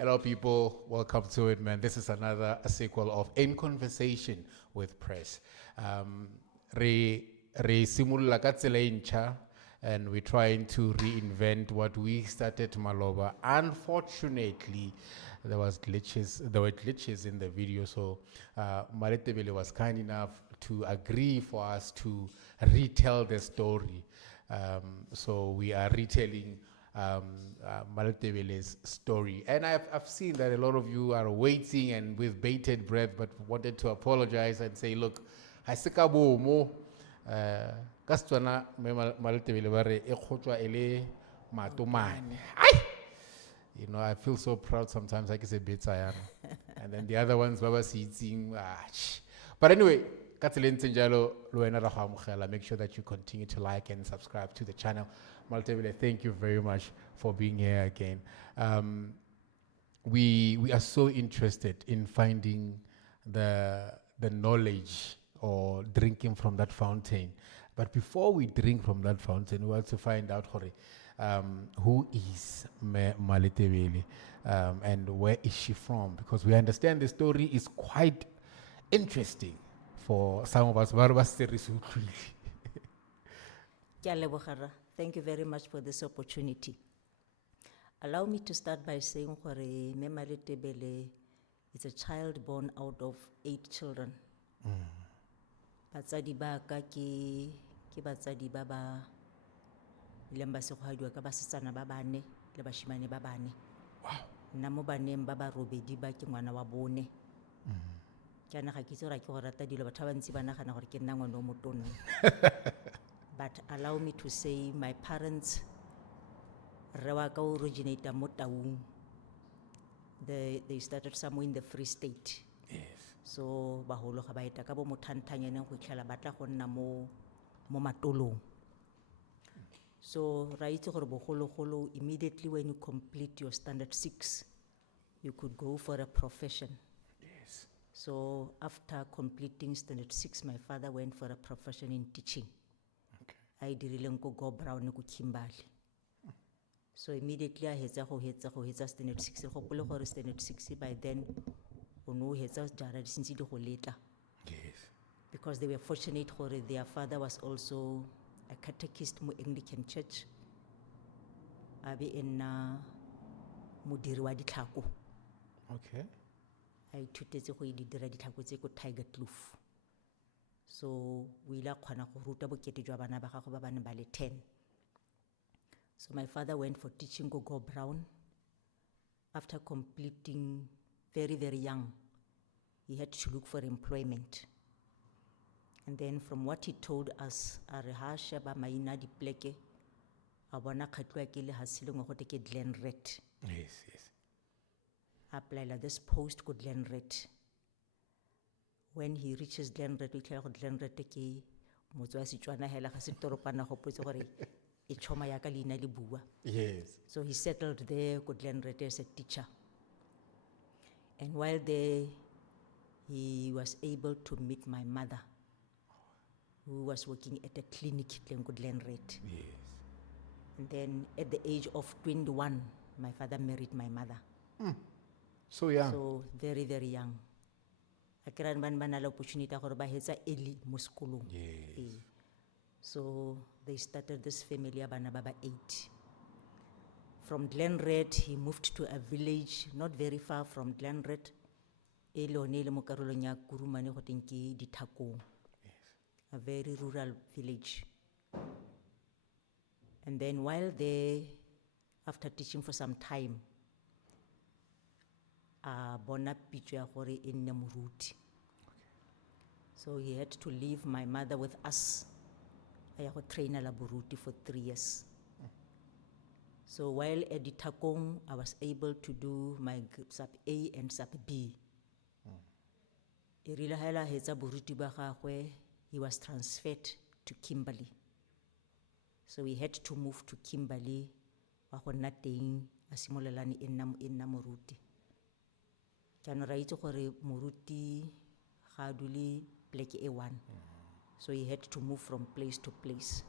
Hello, people. Welcome to it, man. This is another sequel of In Conversation with Press. Re simula ka tsela e ntjha, and we're trying to reinvent what we started Maloba. Unfortunately, there were glitches in the video, so Letebele was kind enough to agree for us to retell the story. So we are retelling Letebele's story. And I've seen that a lot of you are waiting and with bated breath, but wanted to apologize and say, look, ha se ka bomo, ka Setswana me Letebele ba re e kgotswa e le matomane. You know, I feel so proud sometimes, like it's a bit tired. And then the other ones, Baba sitting. But anyway, make sure that you continue to like and subscribe to the channel. Letebele, thank you very much for being here again. We are so interested in finding the knowledge or drinking from that fountain. But before we drink from that fountain, we want to find out who is Letebele, and where is she from? Because we understand the story is quite interesting for some of us. Thank you very much for this opportunity. Allow me to start by saying Mema Letebele is a child born out of 8 children. Batsadi ba ka ke batsadi ba ba ileng ba segwadiwa ka basetsana ba bane le bashimane ba bane. Wow. Nna mo baneng ba ba robedi ba ke ngwana wa bone. Ke na ga ke itse gore ke go rata dilo batho ba bantsi ba nagana gore ke nna ngwana o motona. But allow me to say my parents re wa ka originator mo Taung. They started somewhere in the Free State. Yes. So baholo ga ba eta ka bo mothanthanyane go itlhela batla go nna mo Matolong. So ra itse gore bogologolo immediately when you complete your standard 6 you could go for a profession. Yes. So after completing standard 6 my father went for a profession in teaching. I dirileng ko go Brown ko Kimberley. So immediately I hetsa standard 6 go pole gore standard 6 by then o no hetsa jara since di go leta. Yes. Because they were fortunate gore their father was also a catechist mo Anglican church. Abe enna modiri wa ditlhako. Okay. I ithutetse go dira ditlhako tse ko Tiger Kloof. So we la khona go ruta bokete jwa bana ba gagwe ba bane ba le 10. So my father went for teaching go Brown. After completing very, very young, he had to look for employment. And then from what he told us, a re ha sheba maina di pleke, a bona kgatlo ke le hasileng go ke Glenred. Yes, yes. Apply like this post go Glenred. When he reaches Glenred, we tell Glenred ke motswa Setswana hela ga se toropana go potse gore e choma ya ka leina le bua. Yes. So he settled there go Glenred as a teacher. And while there, he was able to meet my mother, who was working at a clinic in Glenred. Yes. And then at the age of 21, my father married my mother. So young. So very, very young. I can't ban opportunity gore ba hetsa early mo sekolong. Yes. So they started this family bana ba 8. From Glenred, he moved to a village not very far from Glenred. Elone mo karolong ya Kurumane go teng ke Dithakong. A very rural village. And then while there, after teaching for some time, bona pitso ya gore e nne moruti. So he had to leave my mother with us. I go train la boruti for 3 years. So while at Dithakong, I was able to do my sub A and sub B. Erile hela hetsa boruti ba gagwe, he was transferred to Kimberley. So we had to move to Kimberley, wa go nna teng a simolelane e nna moruti. Kana ra itse gore moruti ga dule pleke e one. So he had to move from place to place.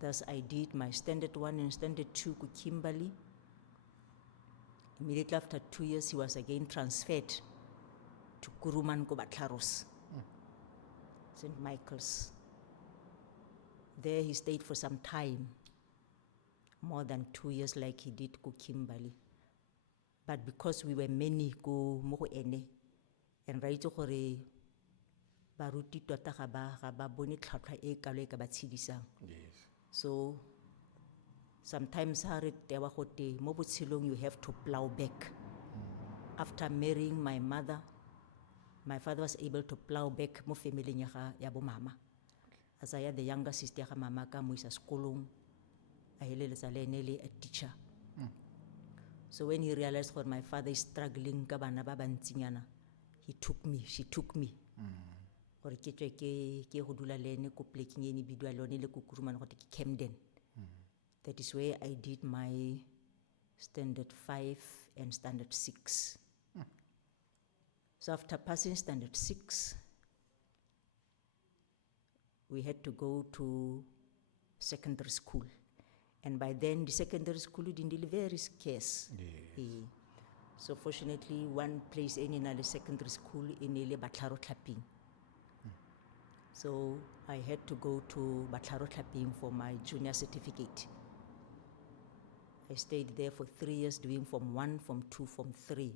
Thus I did my standard 1 and standard 2 ku Kimberley. Immediately after 2 years, he was again transferred to Kuruman Kobatlaros, St. Michael's. There he stayed for some time, more than 2 years like he did go Kimberley. But because we were many go mo go ene, and right gore baruti tota ga ba bone tlhwatlhwa e kalo e ka ba tshedisang. Yes. So sometimes ha re tewa gote mo botshelong you have to plow back. After marrying my mother, my father was able to plow back mo family ya bo mama. As I had the younger sister ya mama ka mo isa sekolong, a heleletsa le ene le a teacher. So when he realized that my father is struggling ka bana ba bantsinyana, she took me. Gore ke tswe ke go dula le ene ko plekeng e ne bidwa le one le ko Kuruman gote ke Camden. That is where I did my standard 5 and standard 6. So after passing standard 6, we had to go to secondary school. And by then, the secondary school didn't really very scarce. Yes. So fortunately, one place in the secondary school in Ile Batlaro Tlaping. So I had to go to Batlaro Tlaping for my junior certificate. I stayed there for 3 years doing Form 1, Form 2, Form 3.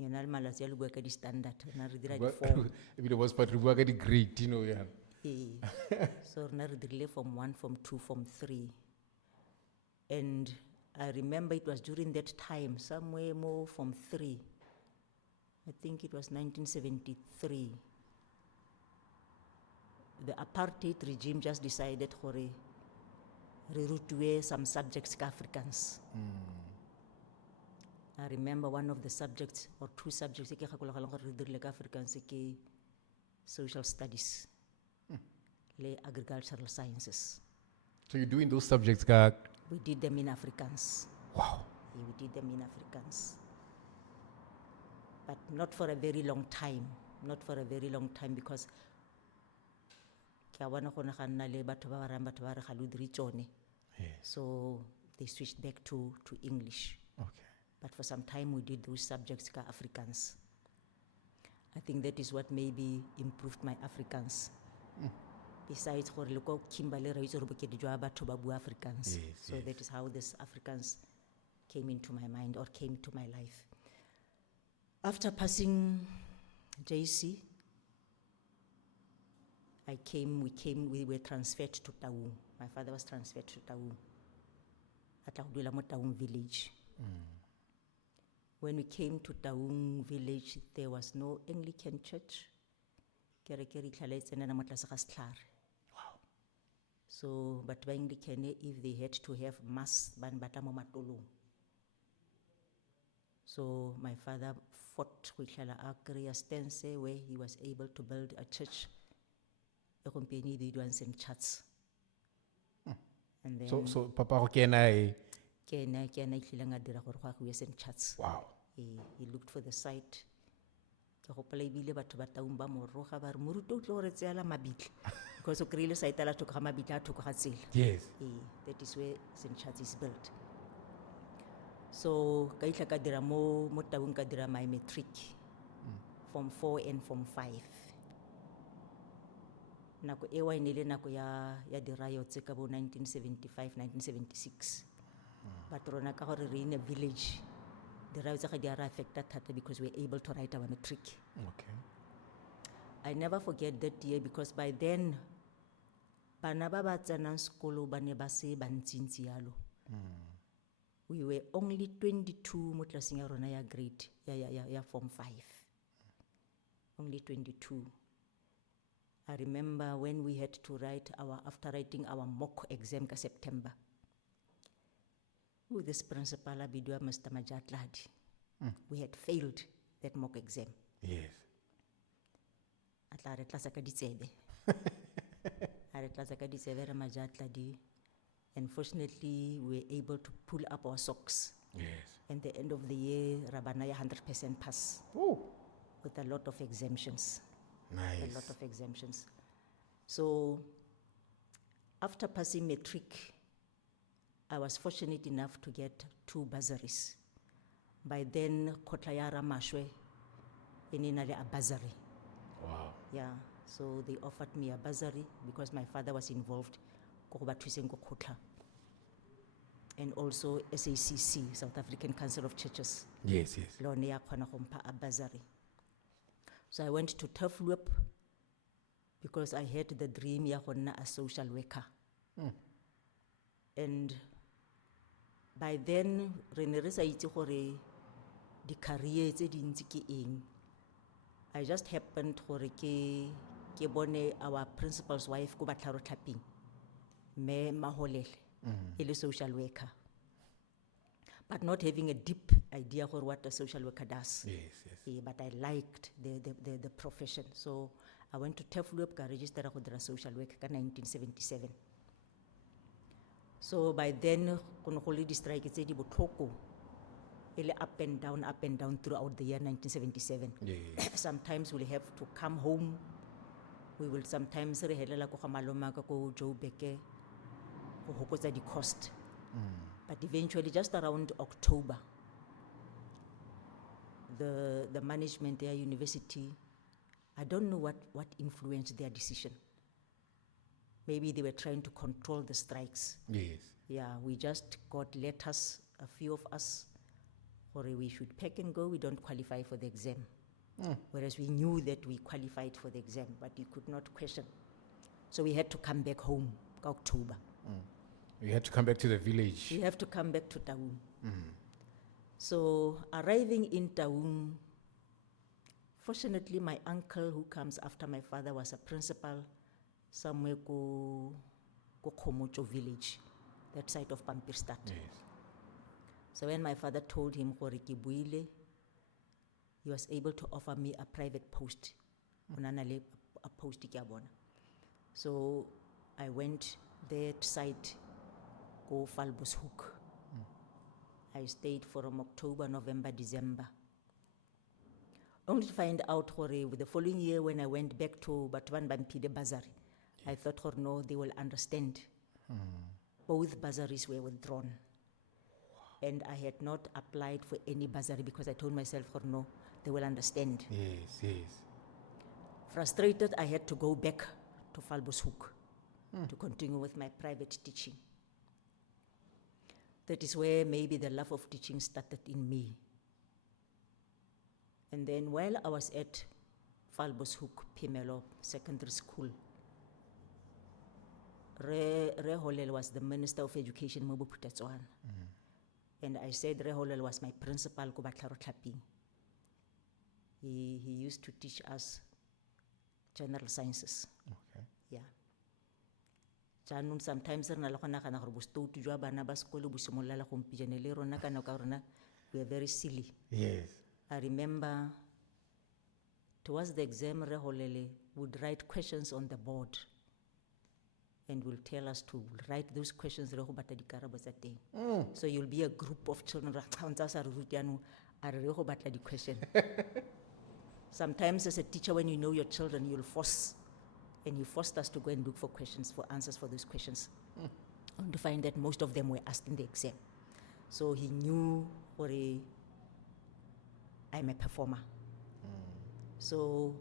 Yona le malatsi a le bua ka di-standard, rena re dira di-form. It was but we were great, you know, yeah. So rena re dirile Form 1, Form 2, Form 3. And I remember it was during that time, somewhere more Form 3. I think it was 1973. The apartheid regime just decided gore re rutwe some subjects ka Afrikaans. I remember one of the subjects or 2 subjects ke gakologalang gore re dirile ka Afrikaans ke social studies le agricultural sciences. So you're doing those subjects, ka? We did them in Afrikaans. Wow. Yeah, we did them in Afrikaans. But not for a very long time. Not for a very long time because ke a bona go ne ga nna le batho ba ba rang batho ba re ga lo dire tsone. Yes. So they switched back to English. Okay. But for some time we did those subjects ka Afrikaans. I think that is what maybe improved my Afrikaans. Besides gore le ko Kimberley re itse gore bokete jwa batho ba bua Afrikaans. Yes, So yes. that is how this Afrikaans came into my mind or came to my life. After passing JC, we were transferred to Taung. My father was transferred to Taung. At Taung village. When we came to Taung village, there was no Anglican church. Wow. So, but by Anglican, if they had to have mass, ban batamo matulong. So my father fought with a career stance where he was able to build a church. St. Church. And then So Papa Hokenai. St. Church. Wow. He looked for the site. Because o kry-ile site a la thoko ga mabitla a thoko ga tsela. Yes. That is where St. Church is built. So ka itla ka dira mo Taung ka dira my matric, Form 4 and Form 5. Nako ewa inele nako ya di riots ka bo 1975, 1976. But rona ka gore re in a village, the riots ga di ara affected thata because we were able to write our matric. Okay. I never forget that year because by then, bana ba ba tsenang sekolo ba ne ba se bantsintsi yalo. We were only 22 mo tlaseng ya rona ya grade, ya Form 5. Only 22. I remember when we had to write after writing our mock exam ka September. With this principal, Abidua Mr. Majatladi. We had failed that mock exam. Yes. Atla re tla saka ditsebe. Are tla saka ditsebe re Majatladi. And fortunately, we were able to pull up our socks. Yes. And the end of the year, Rabanaya 100% pass. Oh. With a lot of exemptions. Nice. A lot of exemptions. So, after passing matric, I was fortunate enough to get 2 bursaries. By then, Kotlayara Mashwe, inina le a bursary. Wow. Yeah, so they offered me a bursary because my father was involved. Ko go ba thuseng ko Kotla. And also SACC, South African Council of Churches. Yes, yes. Lone ya khona go mpha a bursary. So I went to Turfloop because I had the dream ya go nna a social worker. And by then, re ne re sa itse gore di-career tse dintsi ke eng. I just happened gore ke bone our principal's wife ko Batlharo Tlhaping, Me Maholele, e le social worker. But not having a deep idea for what a social worker does. Yes, yes. But I liked the profession. So I went to Turfloop, ka register go dira social work ka 1977. So by then, go ne go le di-strike tse di botlhoko, e le up and down throughout the year 1977. Yes. Sometimes we'll have to come home. We will sometimes re helela ko ga maloma ka ko Joburg go hokotsa di cost. But eventually, just around October, the management there, university, I don't know what influenced their decision. Maybe they were trying to control the strikes. Yes. Yeah, we just got letters, a few of us, or we should pack and go, we don't qualify for the exam. Whereas we knew that we qualified for the exam, but you could not question. So we had to come back home, October. You had to come back to the village. We have to come back to Taung. So arriving in Taung, fortunately my uncle who comes after my father was a principal somewhere ko Khomocho village, that side of Pampierstad. Yes. So when my father told him gore ke buile, he was able to offer me a private post. Onana le a post ke a bona. So I went that site go Falboshoek. I stayed from October, November, December. Only to find out with the following year when I went back to Batuan Bampide Bazari, I thought no, they will understand. Both bursaries were withdrawn. And I had not applied for any bursary because I told myself no, they will understand. Yes, yes. Frustrated, I had to go back to Falboshoek to continue with my private teaching. That is where maybe the love of teaching started in me. And then while I was at Falboshoek Phemelo Secondary School, Re Holel was the Minister of Education, Mobo Putatsoan. And I said Re Holel was my principal, ko Batlharo Tlhaping. He used to teach us general sciences. Okay. Yeah. Sometimes we are very silly. Yes. I remember towards the exam, Reholele would write questions on the board and will tell us to write those questions. So you'll be a group of children. Sometimes as a teacher, when you know your children, you'll force. And he forced us to go and look for answers for those questions. To find that most of them were asked in the exam. So he knew I'm a performer. So,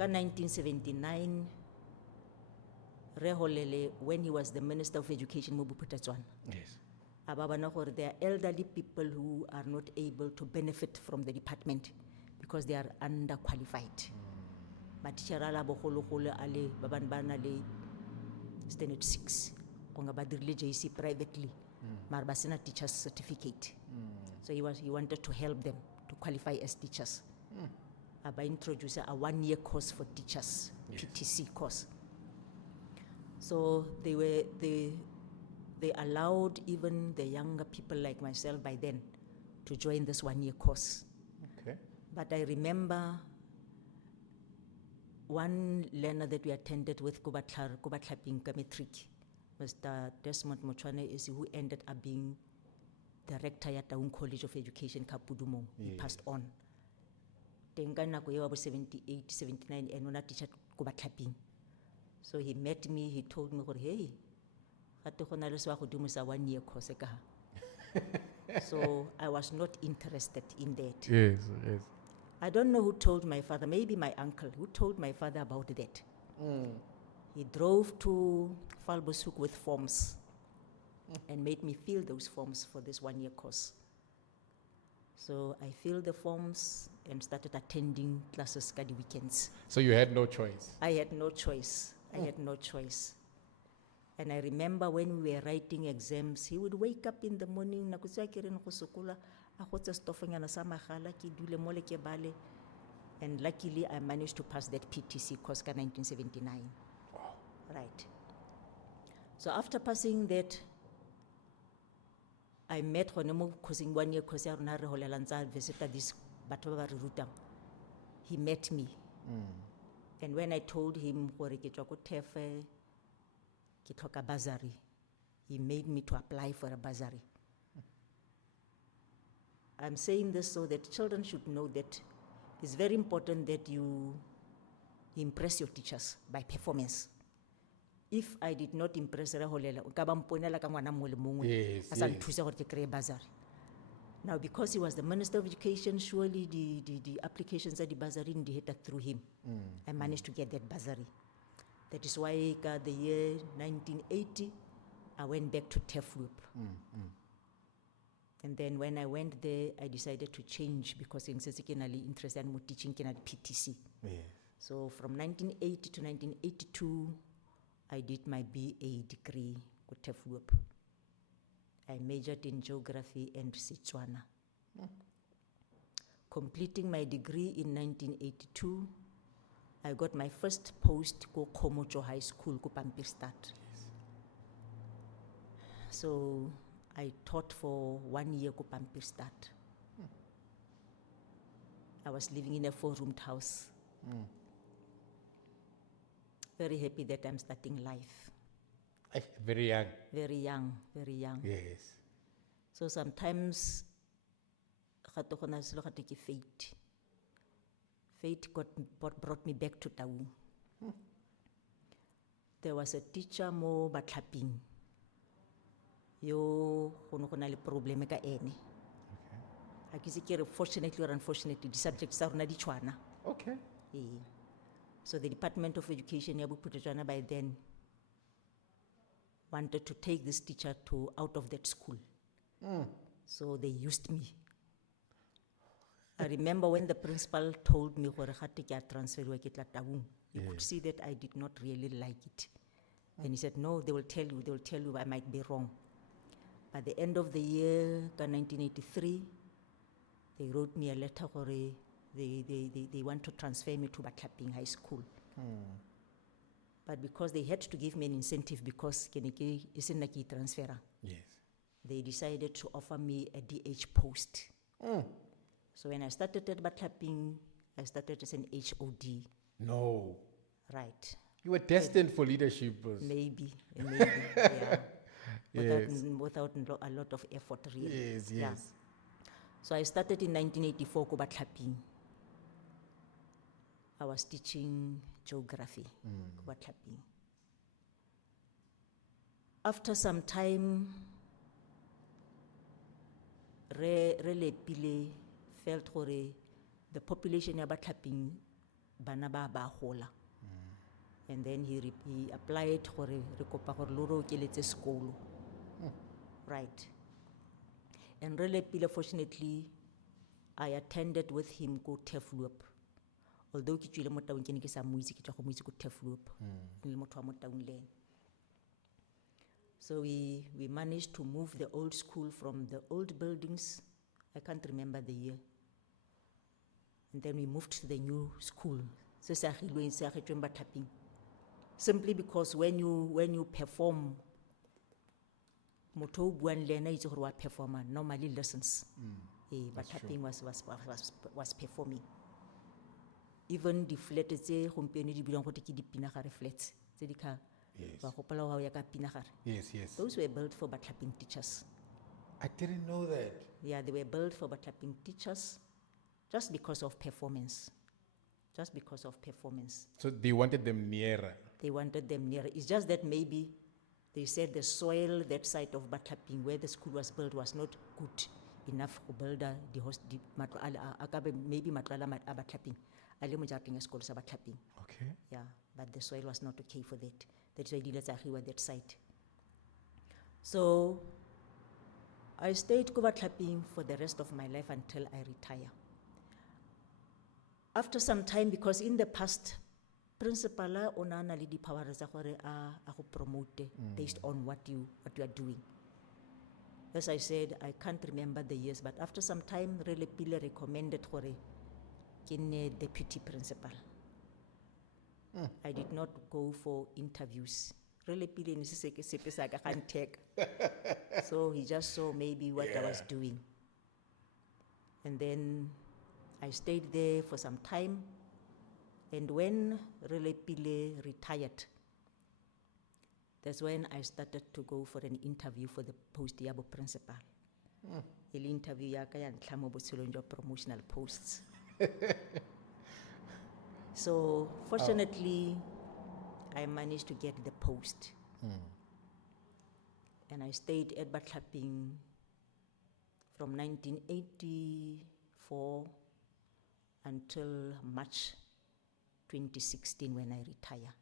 in 1979, Reholele, when he was the Minister of Education, Mobu Putatsoan, Yes. there are elderly people who are not able to benefit from the department because they are underqualified. Maticharala boholo ale baban le standard 6 konga badirle JC privately marbasina teacher's certificate. So he wanted to help them to qualify as teachers. Aba introduce a 1-year course for teachers, yes. PTC course. So they allowed even the younger people like myself by then to join this 1-year course. Okay. But I remember one learner that we attended with Kubatlaping Matric, Mr. Desmond Mochwane, is who ended up being director at Taung College of Education, Kapudumo. He passed on. Tengana ko 78, 79, and when I teach at Kubatlaping. So he met me, he told me, hey, Gate go na le se wa godimo sa 1 year course ka ha. So I was not interested in that. Yes, yes. I don't know who told my father, maybe my uncle, who told my father about that. He drove to Valboshoek with forms and made me fill those forms for this 1 year course. So I filled the forms and started attending classes ka di weekends. So you had no choice. I had no choice. I had no choice. And I remember when we were writing exams, he would wake up in the morning, na kutsa ke re go sokola, a gotse stofonyana sa magala ke dule mo le ke bale. And luckily I managed to pass that PTC course ka 1979. Right. So after passing that, I met gone mo coursing 1 year course ya rona re holela ntsa visitor this batho ba ba re rutang. He met me. And when I told him gore ke tswa ko Tefe ke tlhoka bursary, he made me to apply for a bursary. I'm saying this so that children should know that it's very important that you impress your teachers by performance. If I did not impress Reholela, nka ba mponela ka ngwana mongwe le mongwe Yes, a sa yes. nthusa gore ke kry-e bursary. Now, because he was the Minister of Education, surely the applications at the bursary they headed through him. I managed to get that bursary. That is why the year 1980, I went back to Tefloop. And then when I went there, I decided to change because I was interested in teaching at PTC. Yes. So from 1980 to 1982, I did my BA degree at Tefloop. I majored in geography and Setswana. Completing my degree in 1982, I got my first post go Komocho High School, go Pampierstad. So I taught for 1 year go Pampierstad. I was living in a 4-roomed house. Very happy that I'm starting life. Very young. Very young, very young. Yes. So sometimes, fate. Fate brought me back to Taung. There was a teacher mo Batlaping. Yo, kono kona le probleme ka ene. I kere fortunately or unfortunately, the subjects are na di Tswana. Okay. So the Department of Education, ya Boputetswana by then, wanted to take this teacher out of that school. So they used me. I remember when the principal told me gore gate ke a transferiwa ke tla Taung. You could see that I did not really like it. And he said, no, they will tell you I might be wrong. By the end of the year, 1983, they wrote me a letter gore they want to transfer me to Batlaping High School. But because they had to give me an incentive because keneke isn't like transfer, Yes. they decided to offer me a DH post. So when I started at Batlaping, I started as an HOD. No. Right. You were destined for leadership. Maybe, yeah. Yes. Without a lot of effort, really. Yes, yes. Yeah. So I started in 1984 ko Batlaping. I was teaching geography ko Batlaping. After some time, Letebele felt gore the population ya Batlaping bana ba hola. And then he applied gore re kopa gore lo okeletse sekolo. Right. And Letebele, fortunately, I attended with him go Tefloop. Although ke tswile mo Taung ke ne ke sa mo itse ke tswa go mo itse go Tefloop. Le motho wa mo Taung le ene. So we managed to move the old school from the old buildings. I can't remember the year. And then we moved to the new school. Se se agilweng se agetsweng Batlaping. Simply because when you perform, motho o buang le ena itse gore wa performer, normally Leassons. Batlaping was performing. Even the flats tse gompieno di bilwang gote ke dipinagare flats tse di ka Yes. wa gopola wa ya ka pinagare. Yes, yes. Those were built for Batlaping teachers. I didn't know that. Yeah, they were built for Batlaping teachers just because of performance. Just because of performance. So they wanted them nearer. They wanted them nearer. It's just that maybe They said the soil that side of Batlaping where the school was built was not good enough to build the maybe matlo a Batlaping a le mo jarateng ya sekolo sa Batlaping. Okay. Yeah, but the soil was not okay for that. That's why di ile tsa agiwa that side. So I stayed ko Batlaping for the rest of my life until I retire. After some time, because in the past, principal o na na le di-power tsa gore a go promote based on what you are doing. As I said, I can't remember the years, but after some time, Letebele recommended gore ke nne deputy principal. I did not go for interviews. Letebele ne se sepe sa ka ga ntheka. So he just saw maybe what I was doing. And then I stayed there for some time. And when Letebele retired, that's when I started to go for an interview for the post ya bo principal. Ele interview ya ka ya ntlha mo botshelong jwa promotional posts. So fortunately, I managed to get the post. And I stayed at Batlaping from 1984 until March 2016 when I retire.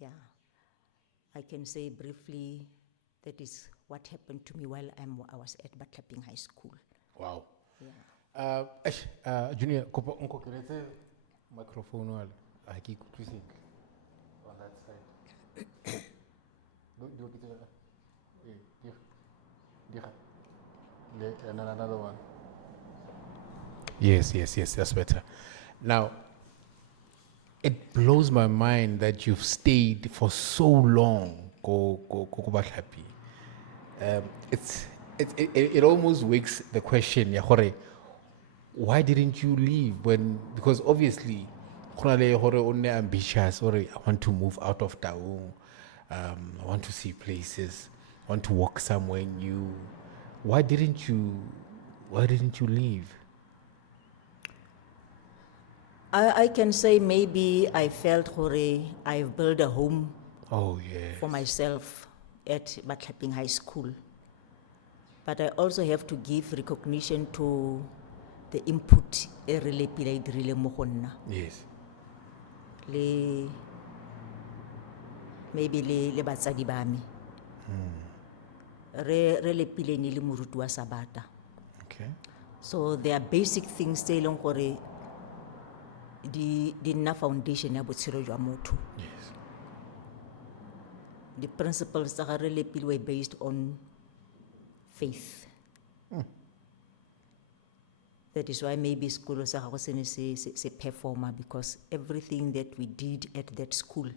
Yeah. I can say briefly that is what happened to me while I was at Batlaping High School. Wow. Yeah. Junior, kopa unko keletse microphone wala aki kutusi on that side. Do kita another one. Yes, that's better. Now, it blows my mind that you've stayed for so long. It almost wakes the question, why didn't you leave because obviously, ambitious, I want to move out of town, I want to see places, I want to walk somewhere new. Why didn't you leave? I can say maybe I felt I've built a home for myself at Batlaping High School. But I also have to give recognition to the input Letebele e dirile mo go nna. Yes. Maybe le batsadi ba me. Letebele ne le moruti wa Sabata. Okay. So there are basic things tse leng gore di nna foundation ya botshelo jwa motho. Yes. The principles tsa ga Letebele were based on faith. That is why maybe school sa gago se ne se performer, because everything that we did at that school,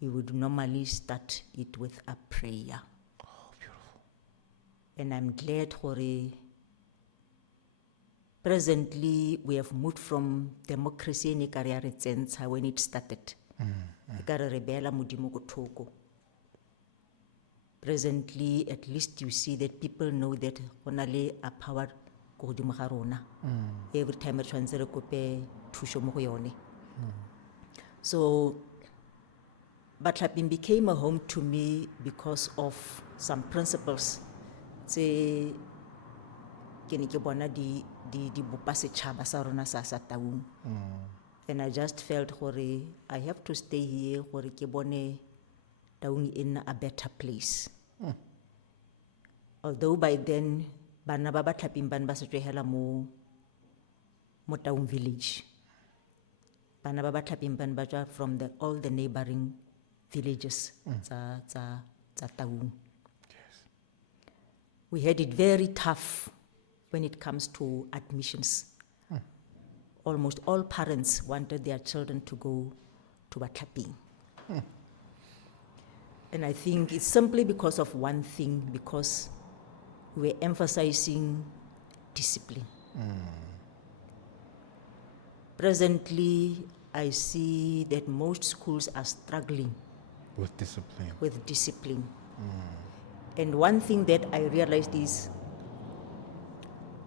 we would normally start it with a prayer. Oh, beautiful. And I'm glad presently we have moved from democracy in Ikariare when it started. Presently, at least you see that people know that honale a power godimo ga rona. Every time I tshwantse re kope thusho mo go yone. So Batlaping became a home to me because of some principles tse ke ne ke bona di bopa setšhaba sa rona sa Taung. And I just felt I have to stay here gore ke bone Taung in a better place. Although by then bana ba Batlaping ba ne ba se tlohela mo Taung village. Bana ba Batlaping ba ne ba tswa from all the neighboring villages tsa Taung. Yes. We had it very tough when it comes to admissions. Almost all parents wanted their children to go to Batlaping. And I think it's simply because of one thing, because we were emphasizing discipline. Presently, I see that most schools are struggling With discipline. And one thing that I realized is,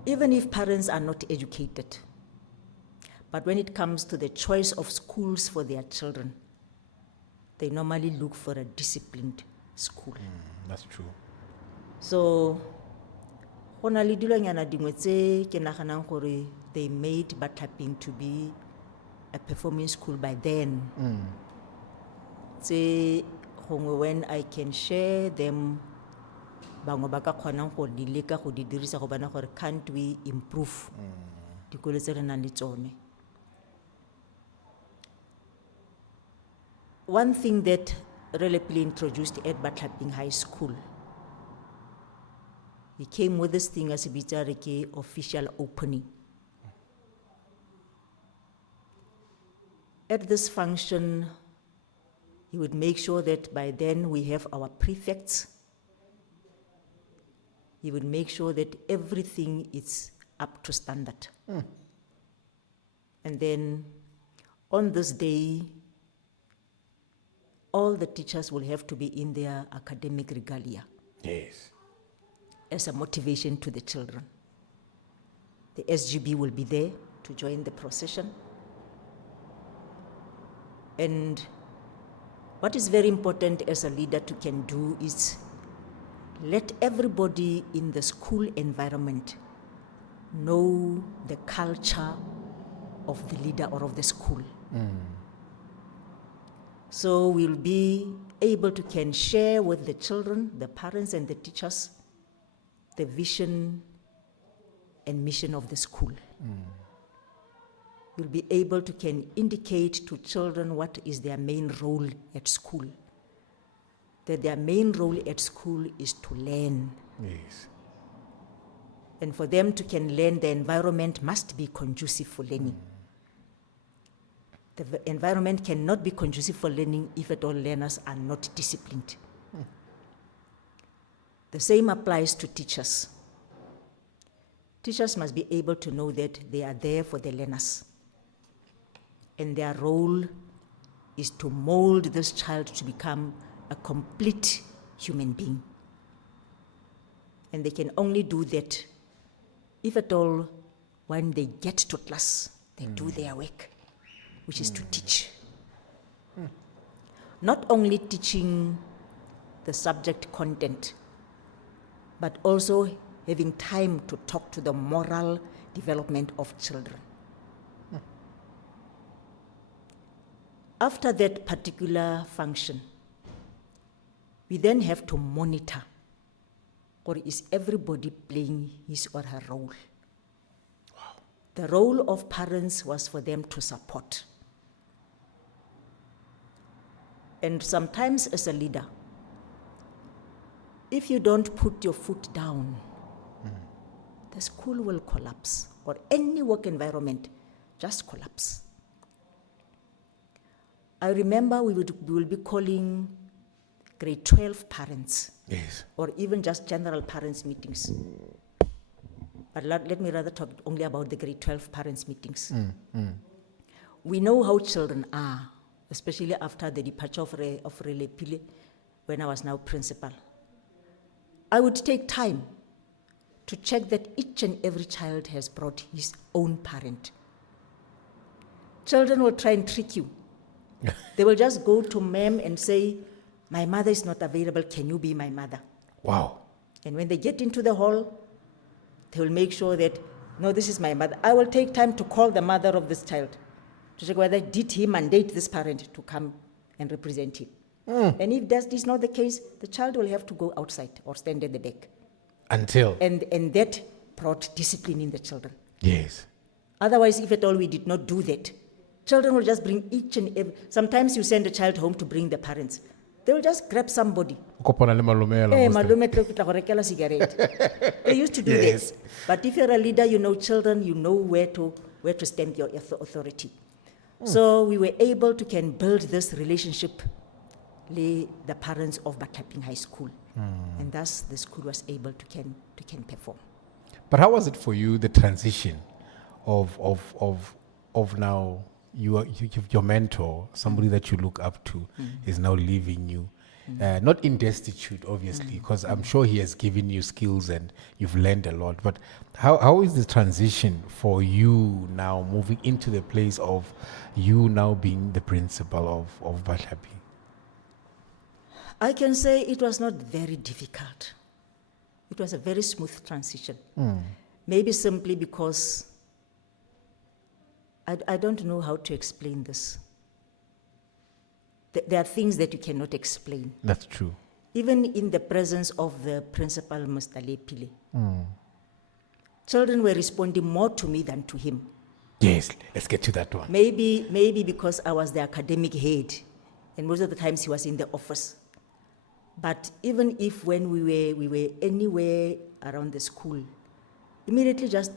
even if parents are not educated, but when it comes to the choice of schools for their children, they normally look for a disciplined school. That's true. So, go na le dilonyana dingwe tse ke naganang gore they made Batlaping to be a performing school by then. Tse gongwe when I can share them, bangwe ba ka kgonang go di leka go di dirisa go bona gore can't we improve dikolo tse re nang le tsone. One thing that Letebele introduced at Batlaping High School, he came with this thing as a bitsa official opening. At this function, he would make sure that by then we have our prefects. He would make sure that everything is up to standard. And then on this day, all the teachers will have to be in their academic regalia. Yes. As a motivation to the children. The SGB will be there to join the procession. And what is very important as a leader to can do is let everybody in the school environment know the culture of the leader or of the school. So we'll be able to can share with the children, the parents and the teachers, the vision and mission of the school. We'll be able to can indicate to children what is their main role at school. That their main role at school is to learn. Yes. And for them to can learn, the environment must be conducive for learning. The environment cannot be conducive for learning if at all learners are not disciplined. The same applies to teachers. Teachers must be able to know that they are there for the learners. And their role is to mold this child to become a complete human being. And they can only do that if at all, when they get to class, they do their work, which is to teach. Not only teaching the subject content, but also having time to talk to the moral development of children. After that particular function, we then have to monitor, or is everybody playing his or her role? Wow. The role of parents was for them to support. And sometimes as a leader, if you don't put your foot down, the school will collapse, or any work environment just collapse. I remember we will be calling grade 12 parents. Yes. Or even just general parents meetings. But let me rather talk only about the grade 12 parents meetings. We know how children are, especially after the departure of Letebele, when I was now principal. I would take time to check that each and every child has brought his own parent. Children will try and trick you. They will just go to ma'am and say, my mother is not available, can you be my mother? Wow. And when they get into the hall, they will make sure that, no, this is my mother. I will take time to call the mother of this child to check whether did he mandate this parent to come and represent him. And if that is not the case, the child will have to go outside or stand at the back. Until. And that brought discipline in the children. Yes. Otherwise, if at all we did not do that, children will just bring each and every, sometimes you send a child home to bring the parents. They will just grab somebody. Malume tlo kitla go rekela cigarette. They used to do Yes. that. But if you're a leader, you know children, you know where to stamp your authority. So we were able to can build this relationship with the parents of Batlaping High School. And thus the school was able to can perform. But how was it for you, the transition of now your mentor, somebody that you look up to, is now leaving you? Not in destitute, obviously, because I'm sure he has given you skills and you've learned a lot. But how is the transition for you now moving into the place of you now being the principal of Batlaping? I can say it was not very difficult. It was a very smooth transition. Maybe simply because I don't know how to explain this. There are things that you cannot explain. That's true. Even in the presence of the principal, Mr. Letebele, children were responding more to me than to him. Yes, let's get to that one. Maybe because I was the academic head, and most of the times he was in the office. But even if when we were anywhere around the school, immediately just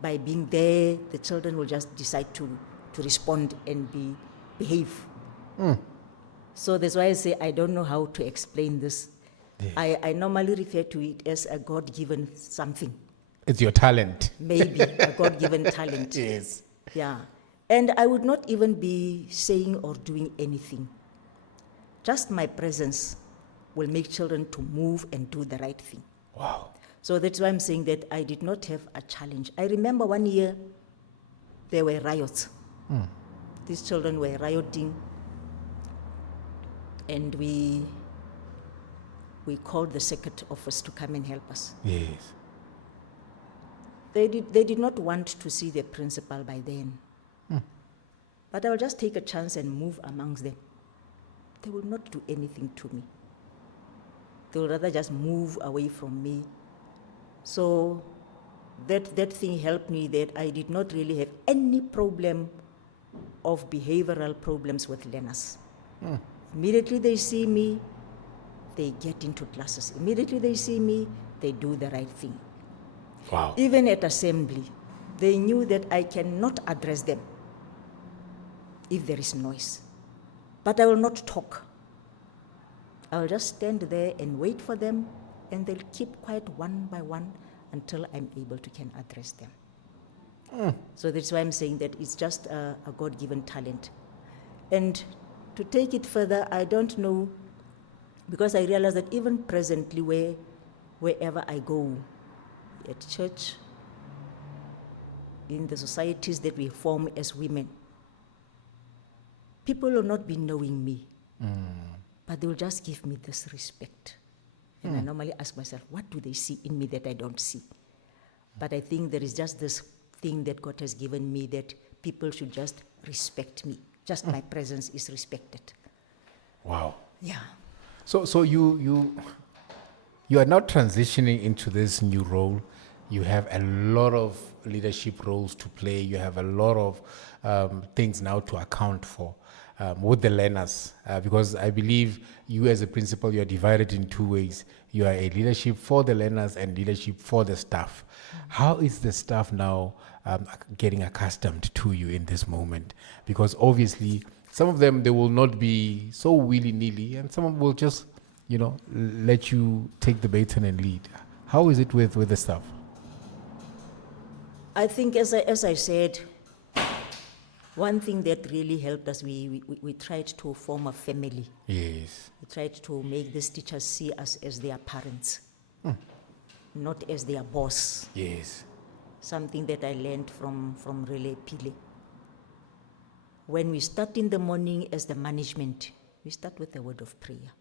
by being there, the children will just decide to respond and behave. So that's why I say I don't know how to explain this. Yes. I normally refer to it as a God-given something. It's your talent. Maybe a God-given talent. Yes. Yeah. And I would not even be saying or doing anything. Just my presence will make children to move and do the right thing. Wow. So that's why I'm saying that I did not have a challenge. I remember one year there were riots. These children were rioting, and we called the circuit office to come and help us. Yes. They did not want to see the principal by then. But I will just take a chance and move amongst them. They will not do anything to me. They will rather just move away from me. So that thing helped me that I did not really have any problem of behavioral problems with learners. Immediately they see me, they get into classes. Immediately they see me, they do the right thing. Wow. Even at assembly, they knew that I cannot address them if there is noise. But I will not talk. I will just stand there and wait for them, and they'll keep quiet one by one until I'm able to can address them. So that's why I'm saying that it's just a God-given talent. And to take it further, I don't know, because I realize that even presently wherever I go, at church, in the societies that we form as women, people will not be knowing me, but they will just give me this respect. And I normally ask myself, what do they see in me that I don't see? But I think there is just this thing that God has given me that people should just respect me. Just my presence is respected. Wow. Yeah. So you are now transitioning into this new role. You have a lot of leadership roles to play. You have a lot of things now to account for with the learners. Because I believe you as a principal, you are divided in two ways. You are a leadership for the learners and leadership for the staff. How is the staff now getting accustomed to you in this moment? Because obviously, some of them, they will not be so willy-nilly, and some of them will just, let you take the baton and lead. How is it with the staff? I think, as I said, one thing that really helped us, we tried to form a family. Yes. We tried to make these teachers see us as their parents, not as their boss. Yes. Something that I learned from Letebele. When we start in the morning as the management, we start with a word of prayer.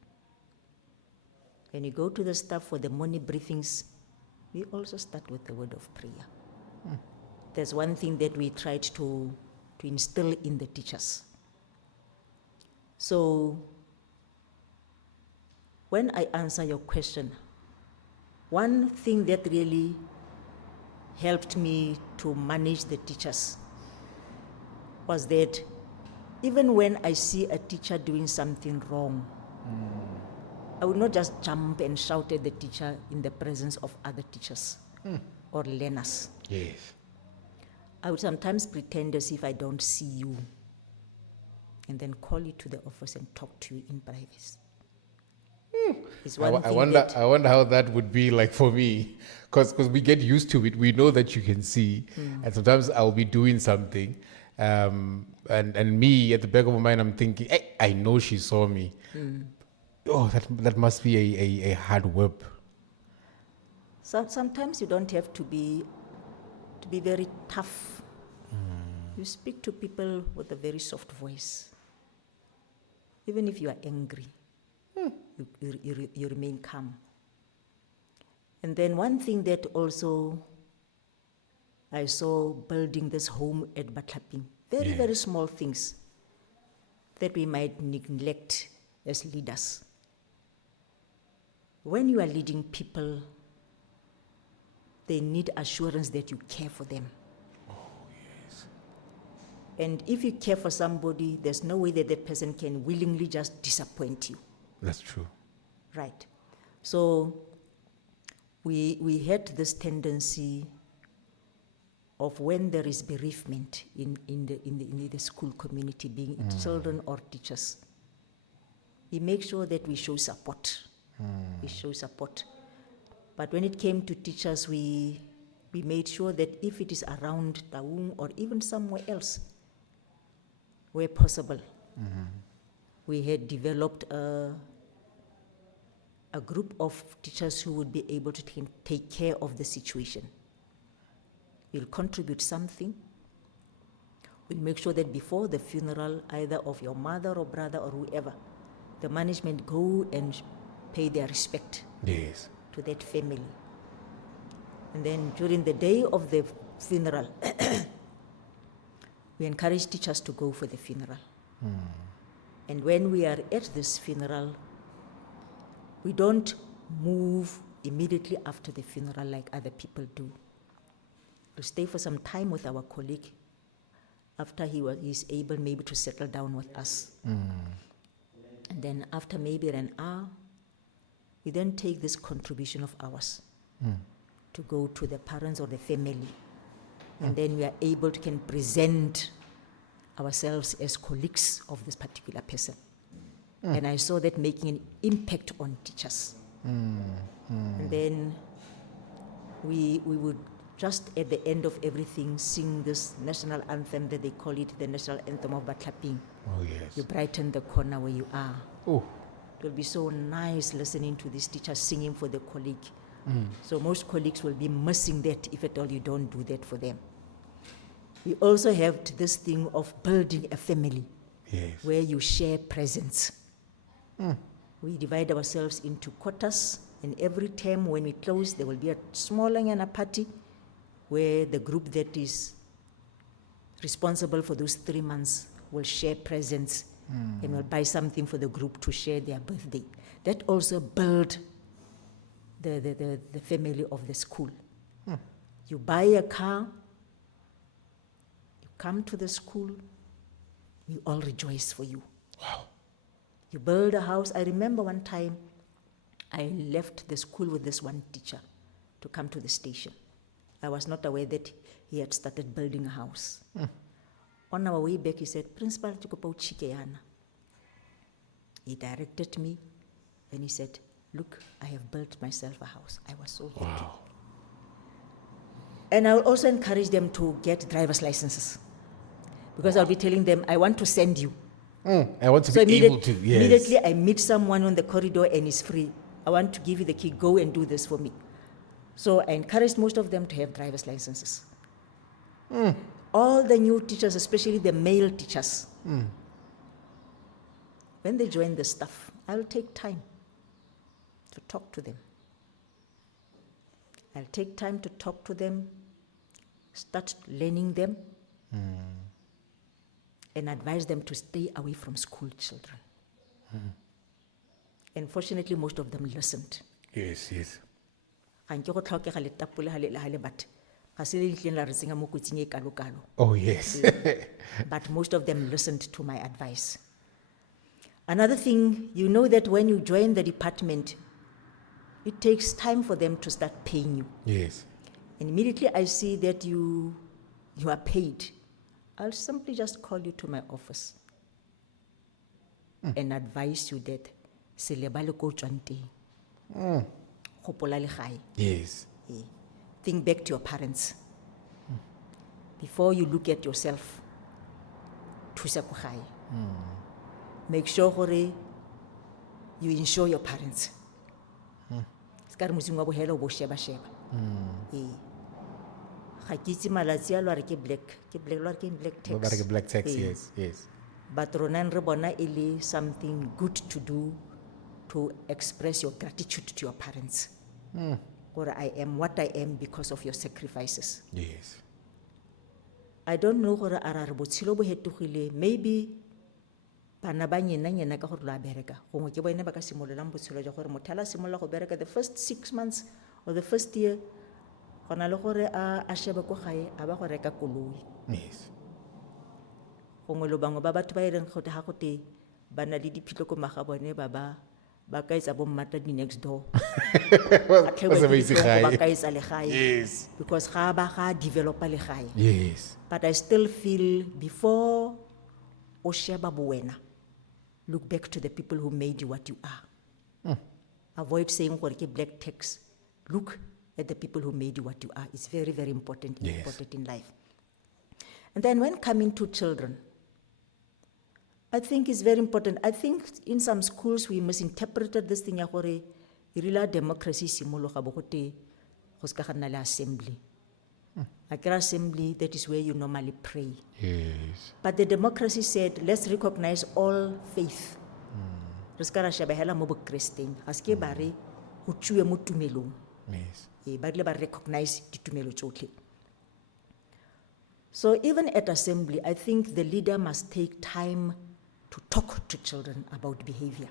When you go to the staff for the morning briefings, we also start with a word of prayer. There's one thing that we tried to instill in the teachers. So, when I answer your question, one thing that really helped me to manage the teachers was that even when I see a teacher doing something wrong, I would not just jump and shout at the teacher in the presence of other teachers or learners. Yes. I would sometimes pretend as if I don't see you and then call you to the office and talk to you in privacy. It's one I thing wonder how that would be like for me, because we get used to it. We know that you can see, and sometimes I'll be doing something, and me at the back of my mind, I'm thinking, hey, I know she saw me. Oh, that must be a hard whip. Sometimes you don't have to be very tough. You speak to people with a very soft voice. Even if you are angry, You remain calm. And then one thing that also I saw building this home at Batlaping, very, very small things that we might neglect as leaders. When you are leading people, they need assurance that you care for them. Oh, yes. And if you care for somebody, there's no way that that person can willingly just disappoint you. That's true. Right. So we had this tendency of when there is bereavement in the school community, being it children or teachers, we make sure that we show support. We show support. But when it came to teachers, we made sure that if it is around Taung or even somewhere else, where possible, we had developed a group of teachers who would be able to take care of the situation. We'll contribute something. We'll make sure that before the funeral, either of your mother or brother or whoever, the management go and pay their respect Yes. to that family. And then during the day of the funeral, we encourage teachers to go for the funeral. And when we are at this funeral, we don't move immediately after the funeral like other people do. We'll stay for some time with our colleague after he's able maybe to settle down with us. And then after maybe an hour, we then take this contribution of ours to go to the parents or the family. And then we are able to can present ourselves as colleagues of this particular person. And I saw that making an impact on teachers. And then we would just at the end of everything sing this national anthem that they call it the national anthem of Batlaping. Oh, yes. You brighten the corner where you are. Oh. It will be so nice listening to these teachers singing for the colleague. So most colleagues will be missing that if at all you don't do that for them. We also have this thing of building a family. Yes. Where you share presents. We divide ourselves into quarters, and every term when we close, there will be a small party where the group that is responsible for those 3 months will share presents and will buy something for the group to share their birthday. That also build the family of the school. You buy a car, you come to the school, we all rejoice for you. Wow. You build a house. I remember one time I left the school with this one teacher to come to the station. I was not aware that he had started building a house. On our way back, he said, Principal, he directed me and he said, look, I have built myself a house. I was so happy. Wow. And I will also encourage them to get driver's licenses. Because I'll be telling them, I want to send you. I want to be able to, yes. Immediately I meet someone on the corridor and it's free. I want to give you the key, go and do this for me. So I encouraged most of them to have driver's licenses. All the new teachers, especially the male teachers, when they join the staff, I'll take time to talk to them. I'll take time to talk to them, start learning them, and advise them to stay away from school children. And fortunately, most of them listened. Yes, yes. Oh, yes. But most of them listened to my advice. Another thing, you know that when you join the department, it takes time for them to start paying you. Yes. And immediately I see that you are paid, I'll simply just call you to my office and advise you that selebale ko tswang teng. Gopola le gae. Yes. Think back to your parents. Before you look at yourself, thusa ko gae. Make sure gore you insure your parents. Ska re mosing wa bohelo bo sheba sheba. Ga ke itse malatsi a lo re ke black tax. Black tax, yes, yes. But rona re bona e le something good to do to express your gratitude to your parents. Or I am what I am because of your sacrifices. Yes. I don't know gore a ra re botshelo bo hetogile, maybe bana ba nyena ka gore la bereka gongwe ke bone ba ka simololang botshelo jwa gore motho a simolola go bereka the first 6 months or the first year go na le gore a shebe ko gae a ba go reka koloi. Yes. Gongwe lo bangwe ba batho ba ireng gote ga gote ba na le diphilo ko maga bone ba ka etsa bo mmata di next door. What's amazing Ba high? ka etsa legae Yes. because ga ba ga developa legae. Yes. But I still feel before o sheba bo wena, look back to the people who made you what you are. Avoid saying gore ke black tax. Look at the people who made you what you are. It's very, very important, Yes. important in life. And then when coming to children, I think it's very important. I think in some schools we misinterpreted this thing ya gore irila democracy simologa bo gote go ska ga nna le assembly. Akira assembly, that is where you normally pray. Yes. But the democracy said, let's recognize all faith. Re ska ra shebahela mo bo Kristeng, ga se ke ba re go tsuwe mo tumelong. Yes. Ba rile ba recognize ditumelo tsotlhe. So even at assembly, I think the leader must take time to talk to children about behavior.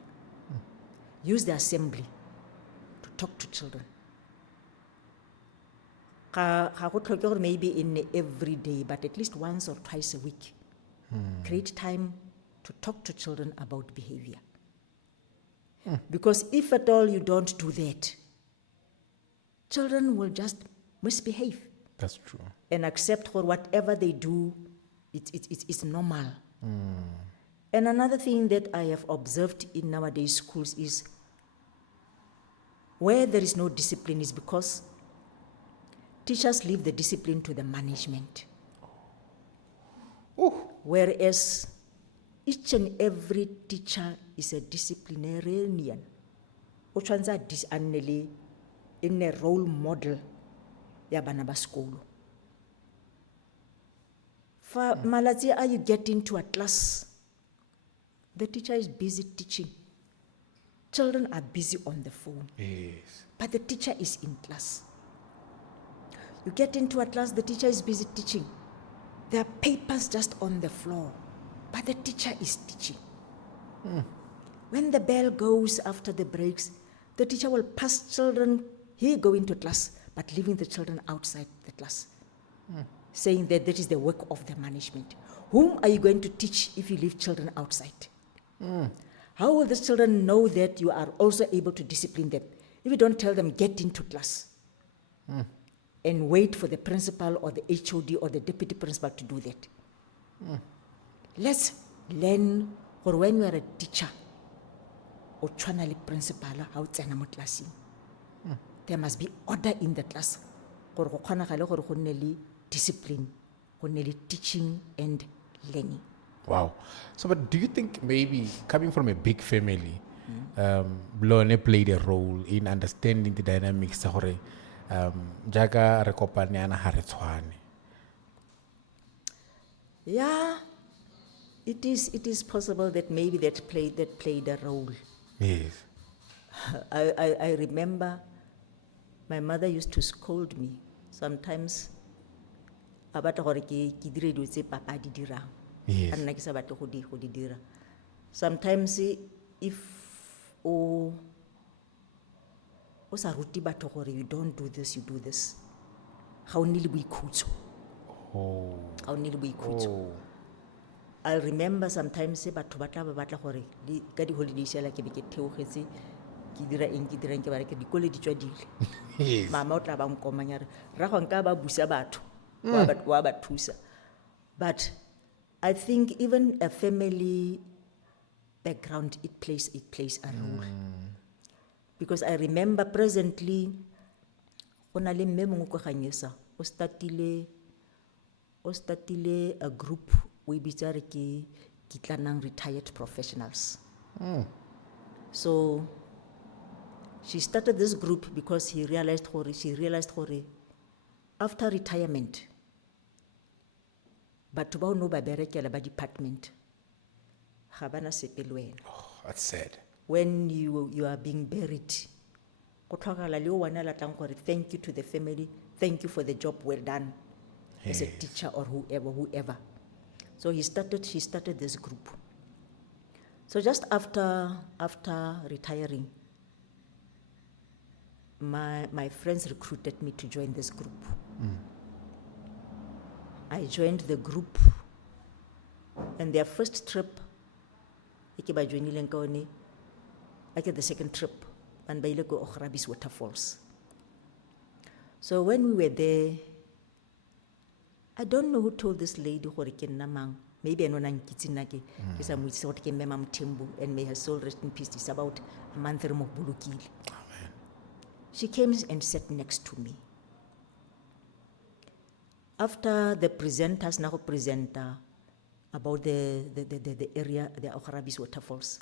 Use the assembly to talk to children. Ga go tlhoke gore maybe in every day, but at least once or twice a week. Create time to talk to children about behavior. Because if at all you don't do that, children will just misbehave That's true. and accept for whatever they do, it's normal. And another thing that I have observed in nowadays schools is where there is no discipline is because teachers leave the discipline to the management. Whereas each and every teacher is a disciplinarian. O tshwanetse a nne le in a role model ya bana ba sekolo. For malatsi you get into a class, the teacher is busy teaching. Children are busy on the phone. Yes. But the teacher is in class. You get into a class, the teacher is busy teaching. There are papers just on the floor, but the teacher is teaching. When the bell goes after the breaks, the teacher will pass children, he go into class, but leaving the children outside the class, saying that that is the work of the management. Whom are you going to teach if you leave children outside? How will these children know that you are also able to discipline them if you don't tell them get into class and wait for the principal or the HOD or the deputy principal to do that? Let's learn, or when you are a teacher or tshwana le principal ha o tsena mo classing, there must be order in the class gore go kgonagale gore go nne le discipline, go nne le teaching and learning. Wow. So, but do you think maybe coming from a big family, Blone played a role in understanding the dynamics of jaga re kopanyana ha re tshwane? Yeah, it is possible that maybe that played a role. Yes. I remember my mother used to scold me sometimes about gore ke dire dilo tse papa di dirang. Yes. Nna ke sa batle go di dira. Sometimes if o sa ruti batho gore you don't do this, you do this, ga o nne le boikhutso. Ga o nne le boikhutso. I remember sometimes batho ba tla ba batla gore ka di holidays ya ke be ke theogetse ke dira eng ke ba re ke dikole di tswa dile. Yes. Mama o tla ba nkomanya re ra go nka ba busa batho wa ba thusa. But I think even a family background it plays a role. Because I remember presently go na le mme mongwe ko Ganyesa o startile a group we bitsa re ke kitlanang retired professionals. So she started this group because she realized gore after retirement batho ba o no ba berekela ba department ga bana sepe le wena. That's sad. when you are being buried, go tlhokagala le o wana la tlang gore thank you to the family, thank you for the job well done as a Yes. teacher or whoever. So he started this group. So just after retiring, my friends recruited me to join this group. I joined the group, and their first trip, I get the second trip, and by go Ochrabis waterfalls. So when we were there, I don't know who told this lady namang. Maybe I know Nankitsinaki, and may her soul rest in peace. It's about a month of Bulukil. She came and sat next to me. After the presenters now present about the area, the Ochrabis waterfalls,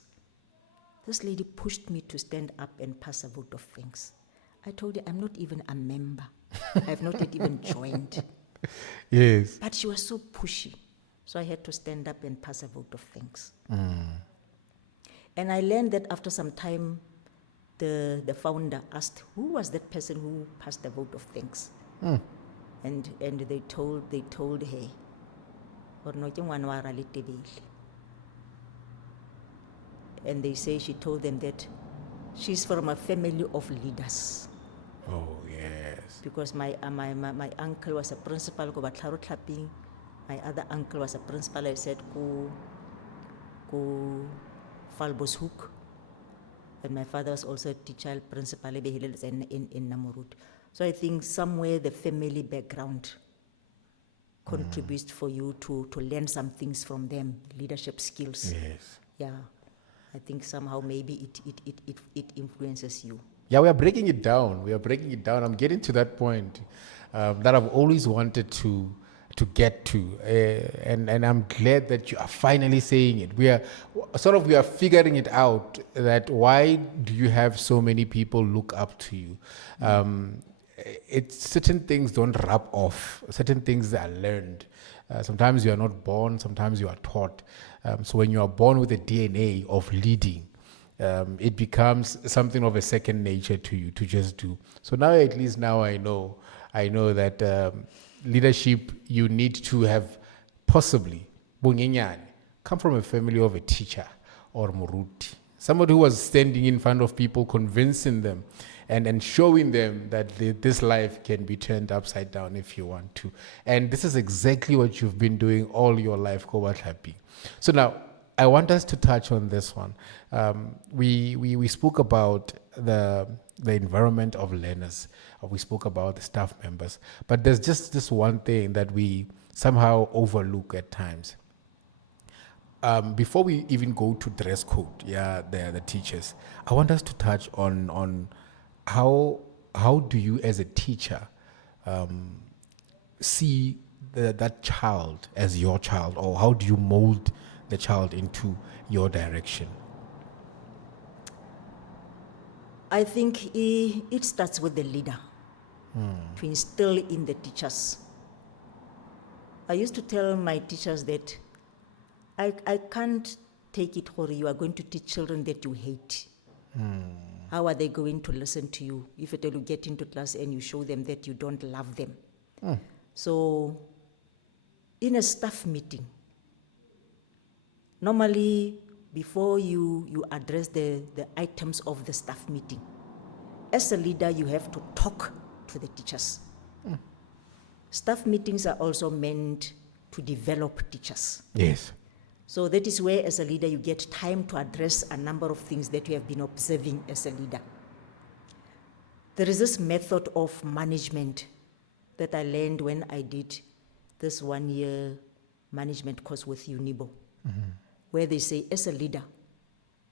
this lady pushed me to stand up and pass a vote of thanks. I told her, I'm not even a member. I've not yet even joined. Yes. But she was so pushy. So I had to stand up and pass a vote of thanks. And I learned that after some time, the founder asked, who was that person who passed the vote of thanks? And they told her, and they say she told them that she's from a family of leaders. Oh, yes. Because my uncle was a principal, my other uncle was a principal, I said, go Falbos Hook. And my father was also a teacher, principal in Namurud. So I think somewhere the family background contributes for you to learn some things from them, leadership skills. Yes. Yeah, I think somehow maybe it influences you. Yeah, we are breaking it down. I'm getting to that point that I've always wanted to get to, and I'm glad that you are finally saying it. We are figuring it out, that why do you have so many people look up to you? Certain things don't rub off. Certain things are learned. Sometimes you are not born. Sometimes you are taught. So when you are born with the DNA of leading, it becomes something of a second nature to you to just do. So now, at least now I know that leadership, you need to have possibly come from a family of a teacher or muruti, somebody who was standing in front of people, convincing them and showing them that this life can be turned upside down if you want to. And this is exactly what you've been doing all your life, Kobatlapi. So now, I want us to touch on this one. We spoke about the environment of learners. We spoke about the staff members. But there's just this one thing that we somehow overlook at times. Before we even go to dress code, the teachers, I want us to touch on how do you as a teacher see that child as your child, or how do you mold the child into your direction? I think it starts with the leader to instill in the teachers. I used to tell my teachers that I can't take it or you are going to teach children that you hate. How are they going to listen to you if you get into class and you show them that you don't love them? So in a staff meeting, normally, before you address the items of the staff meeting, as a leader, you have to talk to the teachers. Staff meetings are also meant to develop teachers. Yes. So that is where, as a leader, you get time to address a number of things that you have been observing as a leader. There is this method of management that I learned when I did this 1-year management course with UNIBO. Where they say, as a leader,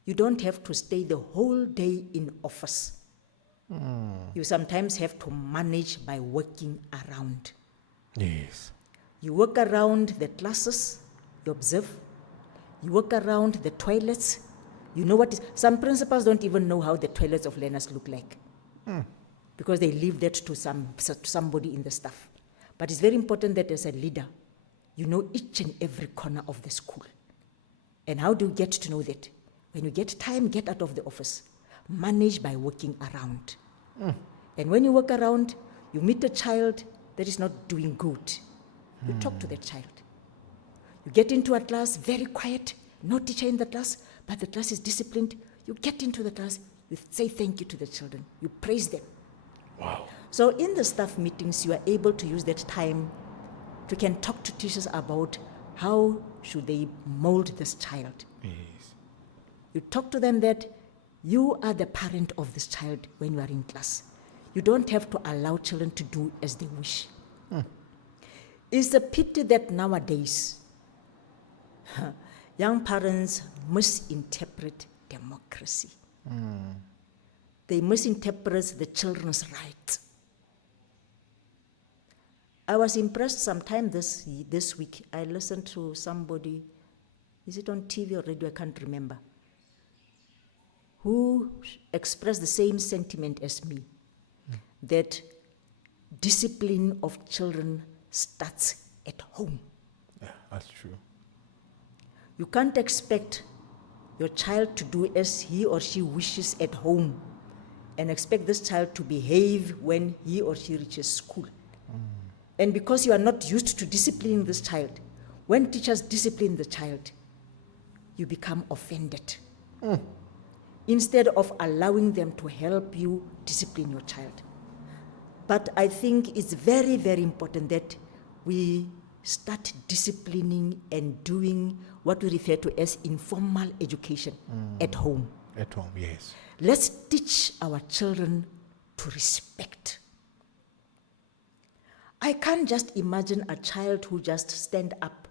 you don't have to stay the whole day in office. You sometimes have to manage by working around. Yes. You work around the classes, you observe. You work around the toilets. You know some principals don't even know how the toilets of learners look like. Because they leave that to somebody in the staff. But it's very important that as a leader, you know each and every corner of the school. And how do you get to know that? When you get time, get out of the office. Manage by walking around. And when you walk around, you meet a child that is not doing good. You talk to the child. You get into a class, very quiet, no teacher in the class, but the class is disciplined. You get into the class, you say thank you to the children. You praise them. Wow. So in the staff meetings, you are able to use that time to can talk to teachers about how should they mold this child. Yes. You talk to them that you are the parent of this child when you are in class. You don't have to allow children to do as they wish. It's a pity that nowadays, young parents misinterpret democracy. They misinterpret the children's rights. I was impressed sometime this week. I listened to somebody, is it on TV or radio? I can't remember, who expressed the same sentiment as me, that discipline of children starts at home. Yeah, that's true. You can't expect your child to do as he or she wishes at home and expect this child to behave when he or she reaches school. And because you are not used to disciplining this child, when teachers discipline the child, you become offended. Instead of allowing them to help you discipline your child. But I think it's very, very important that we start disciplining and doing what we refer to as informal education at home. At home, yes. Let's teach our children to respect. I can't just imagine a child who just stand up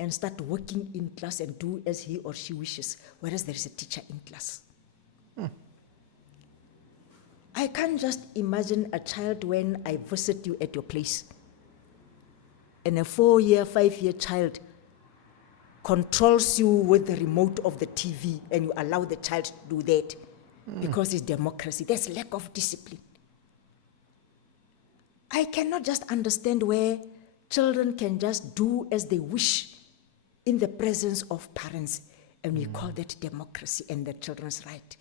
and start working in class and do as he or she wishes, whereas there is a teacher in class. I can't just imagine a child when I visit you at your place and a 4-year, 5-year child controls you with the remote of the TV and you allow the child to do that because it's democracy. There's lack of discipline. I cannot just understand where children can just do as they wish in the presence of parents, and we call that democracy and the children's right.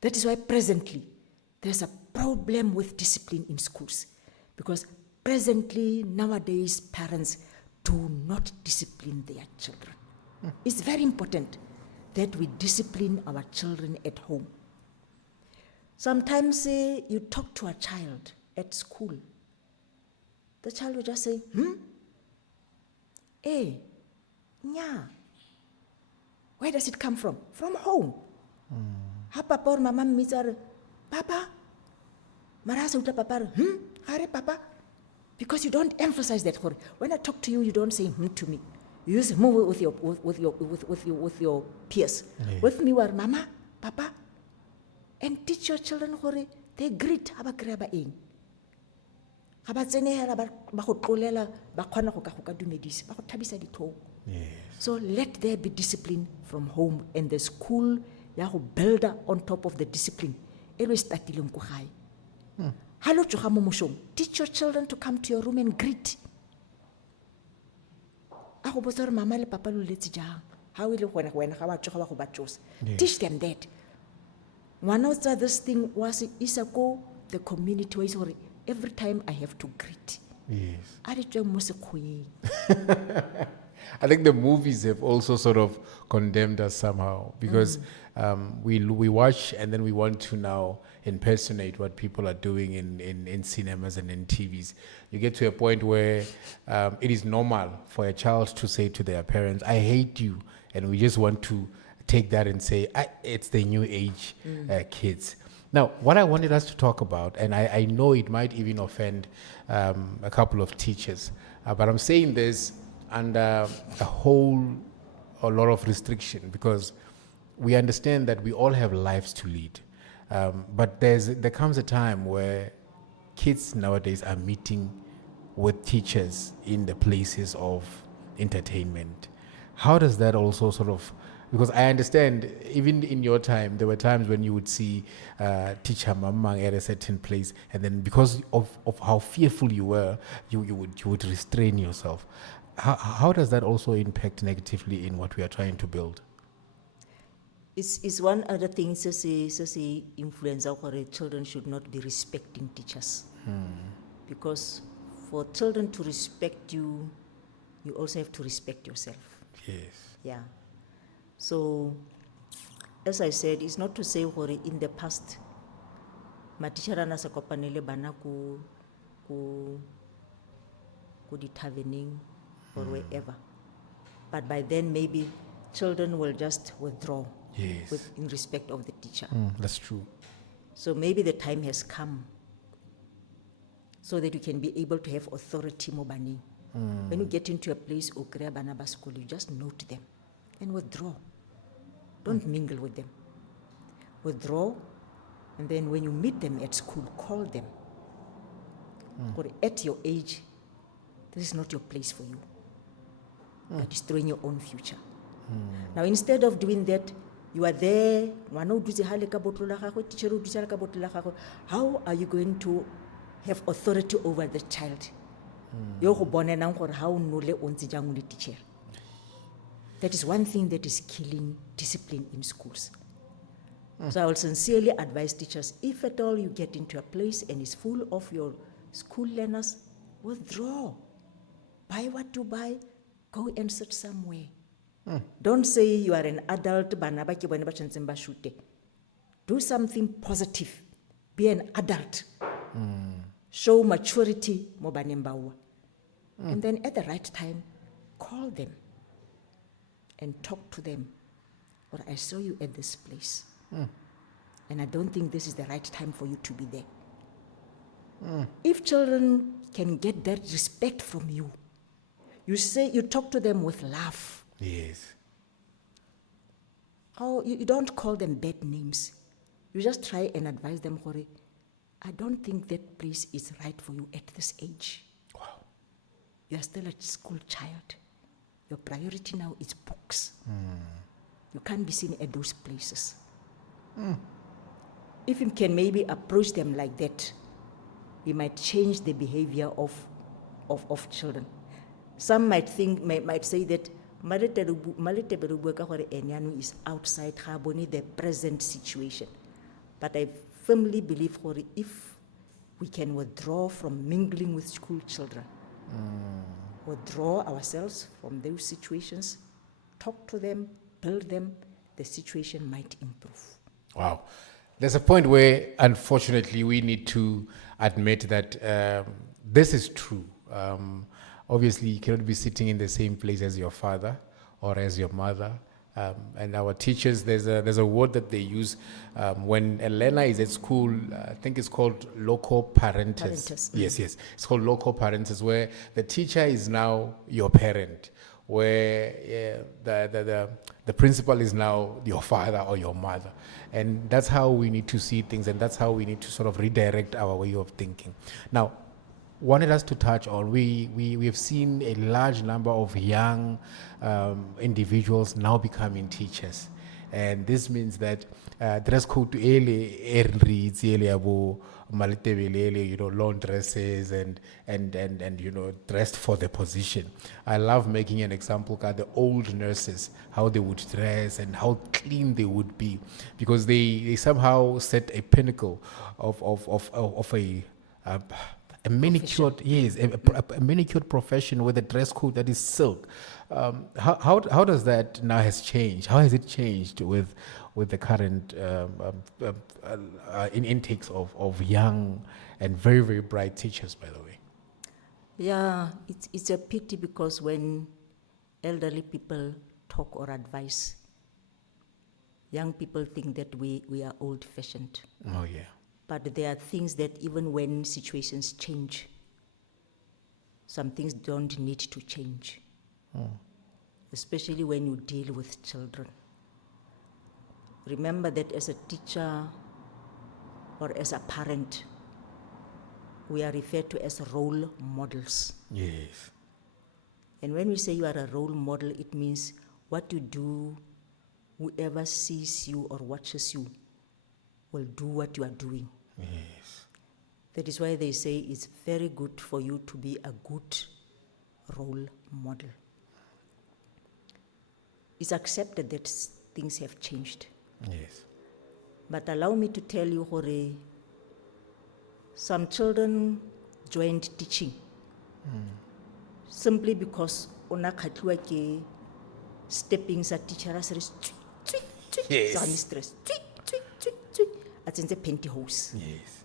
That is why presently there's a problem with discipline in schools, because presently nowadays parents do not discipline their children. It's very important that we discipline our children at home. Sometimes you talk to a child at school. The child will just say, nya. Where does it come from? From home. Ha papa or mama meets her, papa. Marasa uta papa, hare papa. Because you don't emphasize that. When I talk to you, you don't say to me. You use move with your peers. Yeah. With me were mama, papa. And teach your children they greet abakraba ing. Yes. So let there be discipline from home, and the school ya go build on top of the discipline. Teach your children to come to your room and greet. Mama le papa teach them that. One of this thing was Isako, the community was every time I have to greet. Yes. I think the movies have also sort of condemned us somehow, because we watch and then we want to now impersonate what people are doing in cinemas and in TVs. You get to a point where it is normal for a child to say to their parents, I hate you. And we just want to take that and say, it's the new age kids. Now, what I wanted us to talk about, and I know it might even offend a couple of teachers, but I'm saying this under a lot of restriction, because we understand that we all have lives to lead. But there comes a time where kids nowadays are meeting with teachers in the places of entertainment. How does that also sort of, because I understand even in your time, there were times when you would see teacher Mamang at a certain place, and then because of how fearful you were, you would restrain yourself. How does that also impact negatively in what we are trying to build? It's one other thing, se se influence gore children should not be respecting teachers. Because for children to respect you, you also have to respect yourself. Yes. Yeah. So, as I said, it's not to say gore in the past, ma-teacher ana sa kopanele bana ku di-taverning or wherever. But by then, maybe children will just withdraw Yes. in respect of the teacher. That's true. So maybe the time has come so that you can be able to have authority mo baneng. When you get into a place o kry-a bana ba sekolo, you just note them and withdraw. Don't mingle with them. Withdraw, and then when you meet them at school, call them. Or at your age, this is not your place for you. You're destroying your own future. Now, instead of doing that, you are there, teacher, how are you going to have authority over the child? That is one thing that is killing discipline in schools. So I will sincerely advise teachers, if at all you get into a place and it's full of your school learners, withdraw. Buy what to buy, go and sit somewhere. Don't say you are an adult, do something positive. Be an adult. Show maturity, and then at the right time, call them and talk to them. Or I saw you at this place, and I don't think this is the right time for you to be there. If children can get that respect from you, you talk to them with love. Yes. You don't call them bad names. You just try and advise them, I don't think that place is right for you at this age. Wow. You are still a school child. Your priority now is books. You can't be seen at those places. If you can maybe approach them like that, we might change the behavior of children. Some might say that Letebele is outside the present situation. But I firmly believe if we can withdraw from mingling with school children, withdraw ourselves from those situations, talk to them, build them, the situation might improve. Wow. There's a point where, unfortunately, we need to admit that this is true. Obviously, you cannot be sitting in the same place as your father or as your mother. And our teachers, there's a word that they use when a learner is at school. I think it's called loco parentis. Yes. It's called loco parentis, where the teacher is now your parent, where the principal is now your father or your mother. And that's how we need to see things, and that's how we need to sort of redirect our way of thinking. Now, wanted us to touch on, we've seen a large number of young individuals now becoming teachers. And this means that dress code long dresses and dressed for the position. I love making an example of the old nurses, how they would dress and how clean they would be, because they somehow set a pinnacle of a manicured, yes, a manicured profession with a dress code that is silk. How does that now has changed? How has it changed with the current intakes of young and very, very bright teachers, by the way? Yeah, it's a pity, because when elderly people talk or advise, young people think that we are old-fashioned. Oh, yeah. But there are things that even when situations change, some things don't need to change. Especially when you deal with children. Remember that as a teacher or as a parent, we are referred to as role models. Yes. And when we say you are a role model, it means what you do, whoever sees you or watches you will do what you are doing. Yes. That is why they say it's very good for you to be a good role model. It's accepted that things have changed. Yes. But allow me to tell you, Hore, some children joined teaching simply because ona khatliwa ke stepping sa teacher as Yes. sa mistress a tsentse pantyhose. Yes.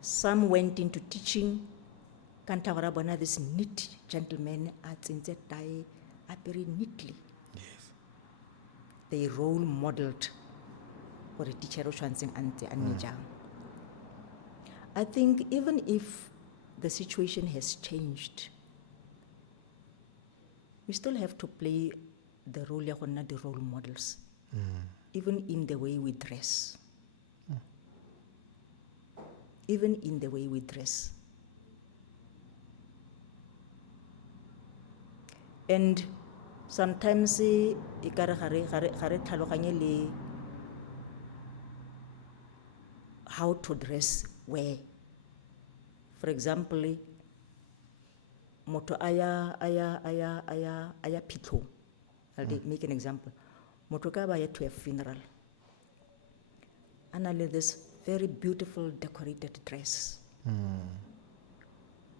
Some went into teaching ka ntlha gore a bona this neat gentleman a tsentse tie apere neatly. Yes. They role modeled gore teacher o tshwantseng a ntse a nne jang. I think even if the situation has changed, we still have to play the role ya go nna the role models, even in the way we dress. Even in the way we dress. And sometimes e kare ga re tlhaloganye le how to dress where. For example, motho aya phitlhong. I'll make an example. Motho ka ba ya to a funeral. And this very beautiful decorated dress.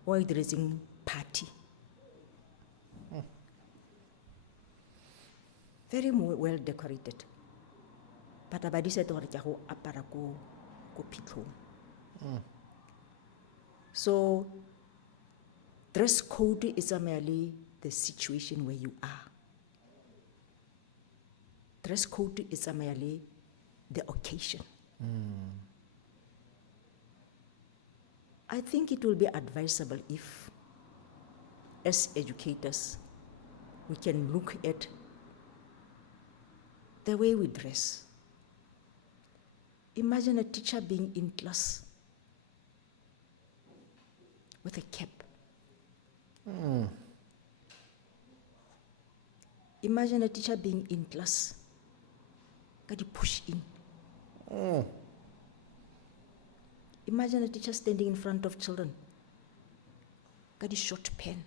Or dressing party. Very well decorated. But abadi said gore ke go apara ko phitlhong. So dress code is merely the situation where you are. Dress code is merely the occasion. I think it will be advisable if, as educators, we can look at the way we dress. Imagine a teacher being in class with a cap. Imagine a teacher being in class, got to push in. Imagine a teacher standing in front of children, got a short pen.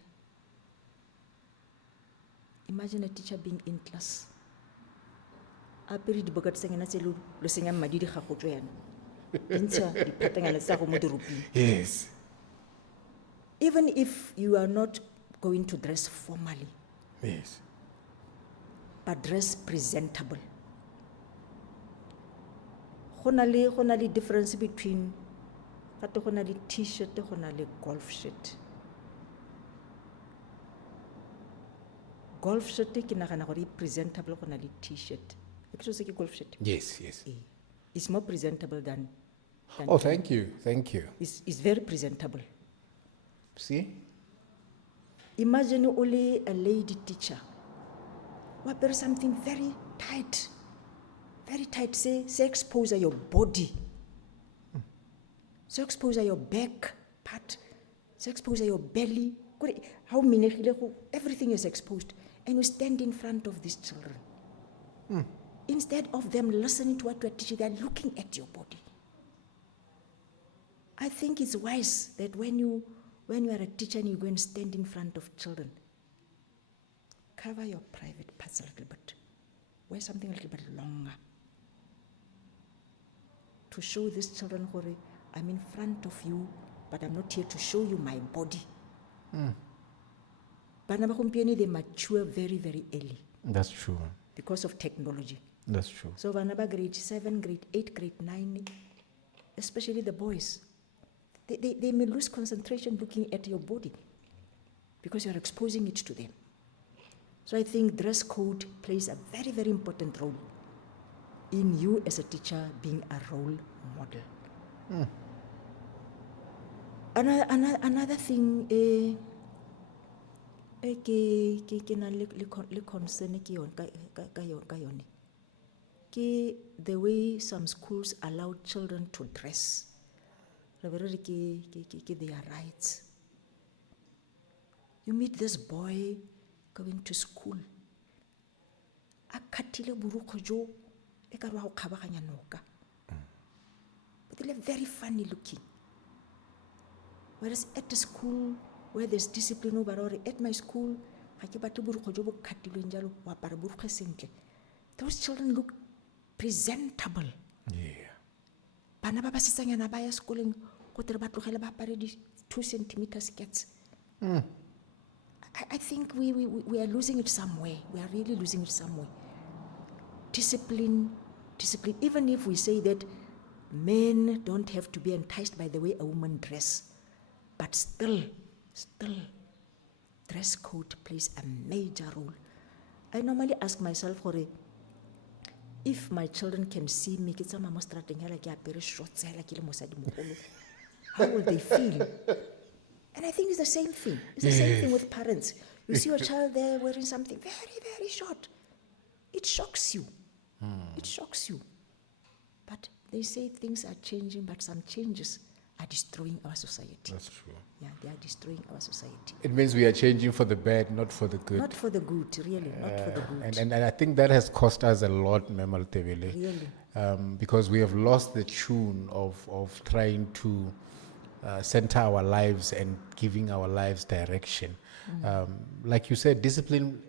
Imagine a teacher being in class. Apere diboka tse ngena tse le senyang madi di ga go tswana. Dintsha di phatangana tsa go mo diruping. Yes. Even if you are not going to dress formally, Yes. but dress presentable. Go na le difference between go na le t-shirt, go na le golf shirt. Golf shirt ke nagana gore presentable go na le t-shirt. Ke tlo se ke golf shirt. Yes, yes. It's more presentable than Oh, thank you. Thank you. It's very presentable. See? Imagine only a lady teacher. What there is something very tight. Very tight. Say expose your body. So expose your back part. So expose your belly. How many? Everything is exposed. And you stand in front of these children. Instead of them listening to what you are teaching, they are looking at your body. I think it's wise that when you are a teacher and you go and stand in front of children, cover your private parts a little bit. Wear something a little bit longer. To show these children, I'm in front of you, but I'm not here to show you my body. Bana ba gompieno, they mature very, very early. That's true. Because of technology. That's true. So bana ba grade 7, grade 8, grade 9, especially the boys, they may lose concentration looking at your body because you're exposing it to them. So I think dress code plays a very, very important role in you as a teacher being a role model. Another thing, ke na le concern ke yone ka yone ke the way some schools allow children to dress. Ke their rights. You meet this boy going to school. A katile buruko jo e ka ba go khabaganya noka. But they're very funny looking. Whereas at the school where there's discipline over at my school, those children look presentable. Yeah. Bana ba basetsanyana ba ya sekolong go tere ba tlogele ba apare di 2 centimeter skirts. I think we are losing it somewhere. We are really losing it somewhere. Discipline. Even if we say that men don't have to be enticed by the way a woman dress, but still, dress code plays a major role. I normally ask myself, if my children can see me, how will they feel? And I think it's the same thing. It's the same thing with parents. You see your child there wearing something very, very short. It shocks you. It shocks you. But they say things are changing, but some changes are destroying our society. That's true. Yeah, they are destroying our society. It means we are changing for the bad, not for the good. Not for the good, really, not for the good. And I think that has cost us a lot, Ma'am Letebele. Really. Because we have lost the tune of trying to center our lives and giving our lives direction. Like you said, discipline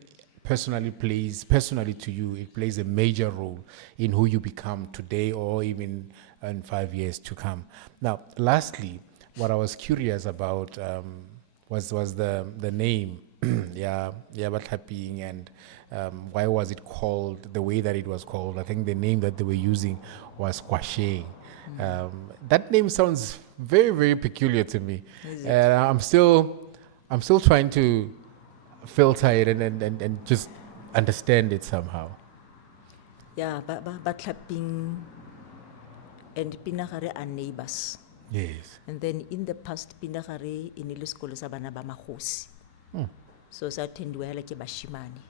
personally to you, it plays a major role in who you become today or even in 5 years to come. Now, lastly, what I was curious about was the name, Batlaping, and why was it called the way that it was called? I think the name that they were using was Kwashe. That name sounds very, very peculiar to me. And I'm still trying to filter it and just understand it somehow. Yeah, Batlaping and Pinagare are neighbors. Yes. And then in the past, Pinagare in the school is abana ba mahosi. So certainly like bashimani.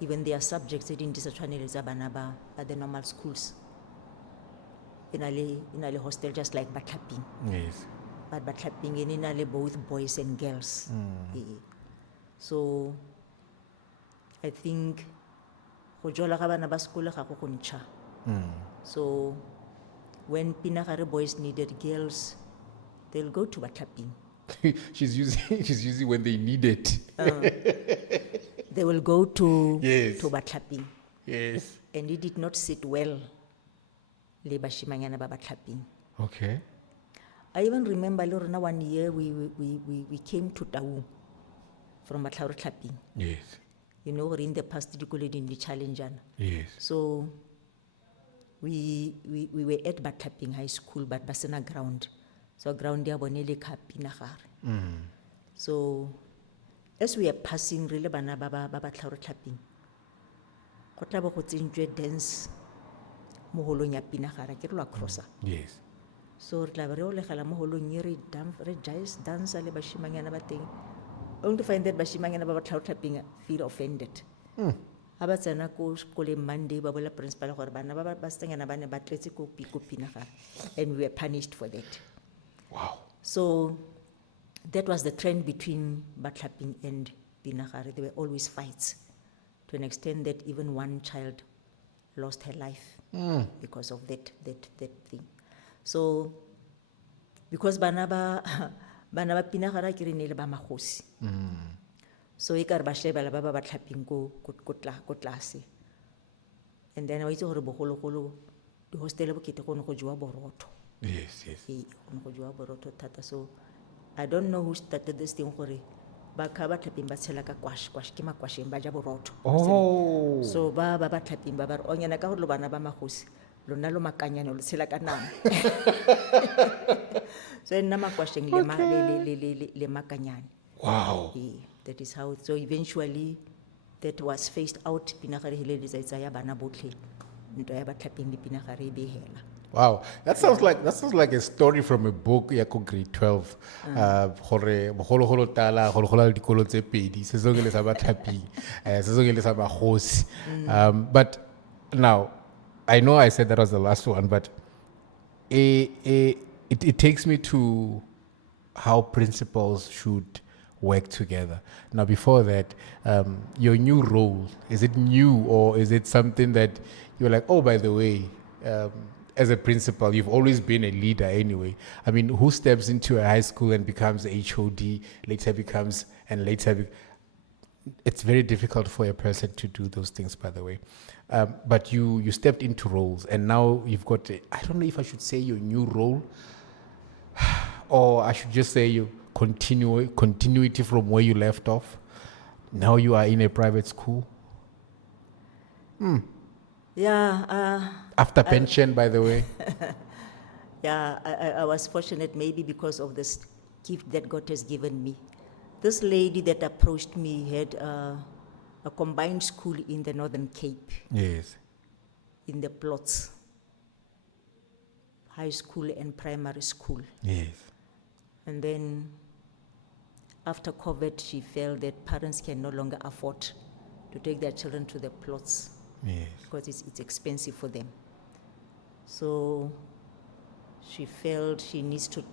Even their subjects they didn't disattract at the normal schools. In a hostel, just like Batlaping. Yes. But Batlaping in both boys and girls. So I think so when Pinagare boys needed girls, they'll go to Batlaping. she's using when they need it. They will go to Yes. Batlaping. Yes. And it did not sit well. Le bashimanyana ba Batlaping. Okay. I even remember Lorna 1 year we came to Tau from Batlaping. Yes. You know, in the past the challenger. Yes. So we were at Batlaping High School, but Basana ground. So ground there bonele Pinagare. So as we are passing really bana baba Batlaping. Kotla bo go dance mo holong ya Pinagare ke lo crosser. Yes. So re tla re o legala mo holong re dance le bashimanyana ba teng. Only to find that bashimanyana ba Batlaping feel offended. Aba tsena ko sekole Monday ba bola principal gore bana ba tsengana ba ne ba tletse ko Pinagare, and we were punished for that. Wow. So that was the trend between Batlaping and Pinagare. There were always fights, to an extent that even one child lost her life because of that thing. So because bana ba Pinagare ke re ne le ba magosi. So e ka re ba shebela ba Batlaping ko tlase. And then wa itse gore bogologolo di hostel bo kete go ne go jwa borotho. Yes. Go ne go jwa borotho thata. So I don't know who started this thing gore ba ka Batlaping ba tshela ka kwash ke makwasheng ba ja borotho. Oh. So ba Batlaping ba re onyana ka gore lo bana ba magosi lona lo makanyane lo tshela ka nama. So nna makwasheng le makanyane. Wow. That is how. So eventually, that was phased out. Pinagare hele ditsa ya bana botlhe. Nto ya Batlaping le Pinagare be hela. Wow, that sounds like a story from a book ya ko grade 12. Gore bogologolo tala go gola dikolo tse pedi se songele sa Batlaping se songele sa magosi. But now I know I said that was the last one, but it takes me to how principals should work together. Now, before that, your new role, is it new or is it something that you're like, oh, by the way, as a principal, you've always been a leader anyway. I mean, who steps into a high school and becomes a HOD, later becomes, it's very difficult for a person to do those things, by the way. But you stepped into roles, and now you've got, I don't know if I should say your new role, or I should just say you continuity from where you left off. Now you are in a private school. Yeah, After pension, by the way. yeah, I was fortunate maybe because of this gift that God has given me. This lady that approached me had a combined school in the Northern Cape, Yes. in the plots, high school and primary school. Yes. And then after COVID, she felt that parents can no longer afford to take their children to the plots Yes. because it's expensive for them. So she felt she needs to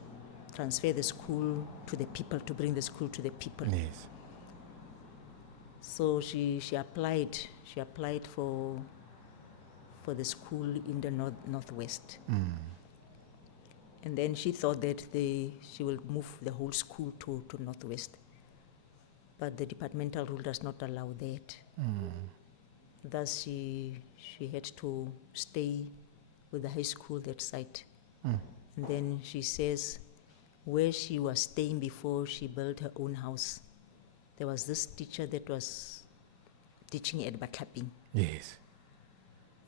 transfer the school to the people, to bring the school to the people. Yes. So she applied for the school in the northwest. And then she thought that she will move the whole school to northwest. But the departmental rule does not allow that. Thus she had to stay with the high school that site. And then she says where she was staying before she built her own house, there was this teacher that was teaching at Batlaping. Yes.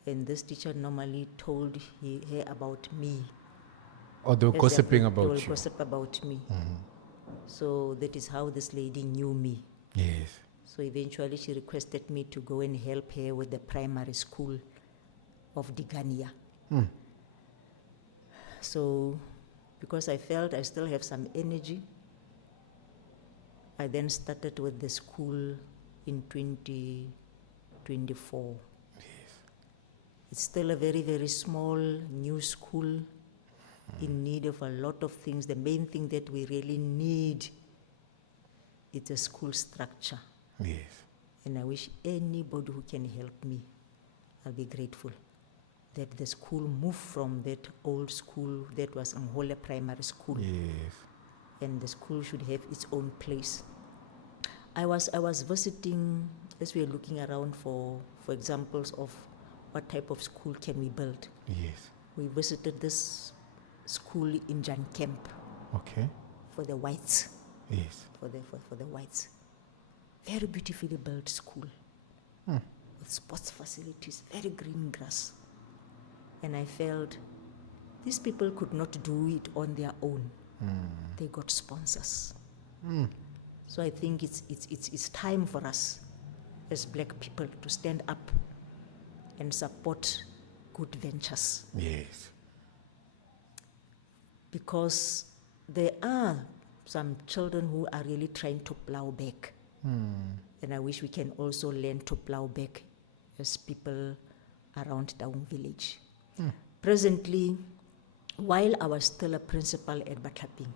And this teacher normally told her about me. Or they were gossiping They about will you. gossip about me. So that is how this lady knew me. Yes. So eventually she requested me to go and help her with the primary school of Digania. So because I felt I still have some energy, I then started with the school in 2024. It's still a very, very small, new school in need of a lot of things. The main thing that we really need is a school structure. Yes. And I wish anybody who can help me, I'll be grateful that the school move from that old school that was Angola Primary School. Yes. And the school should have its own place. I was visiting, as we were looking around for examples of what type of school can we build. Yes. We visited this school in Jan Camp Okay. for the whites, Yes. for the whites. Very beautifully built school with sports facilities, very green grass. And I felt these people could not do it on their own. They got sponsors. So I think it's time for us as black people to stand up and support good ventures. Yes. Because there are some children who are really trying to plow back. And I wish we can also learn to plow back as people around Taung village. Presently, while I was still a principal at Batlaping,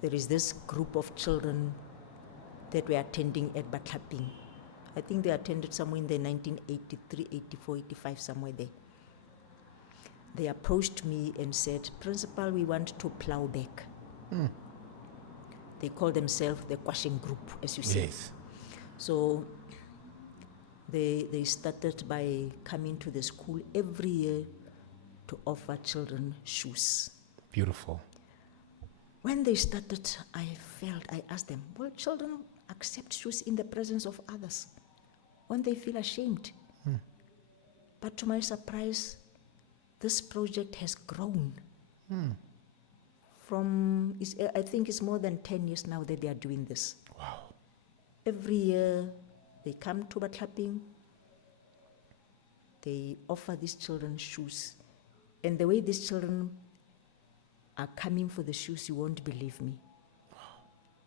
there is this group of children that were attending at Batlaping. I think they attended somewhere in the 1983, 84, 85, somewhere there. They approached me and said, "Principal, we want to plow back." They call themselves the Kwashing Group, as you say. Yes. So they started by coming to the school every year to offer children shoes. Beautiful. When they started, I asked them, will children accept shoes in the presence of others? Won't they feel ashamed? But to my surprise, this project has grown. I think it's more than 10 years now that they are doing this. Wow. Every year, they come to Batlaping, they offer these children shoes. And the way these children are coming for the shoes, you won't believe me.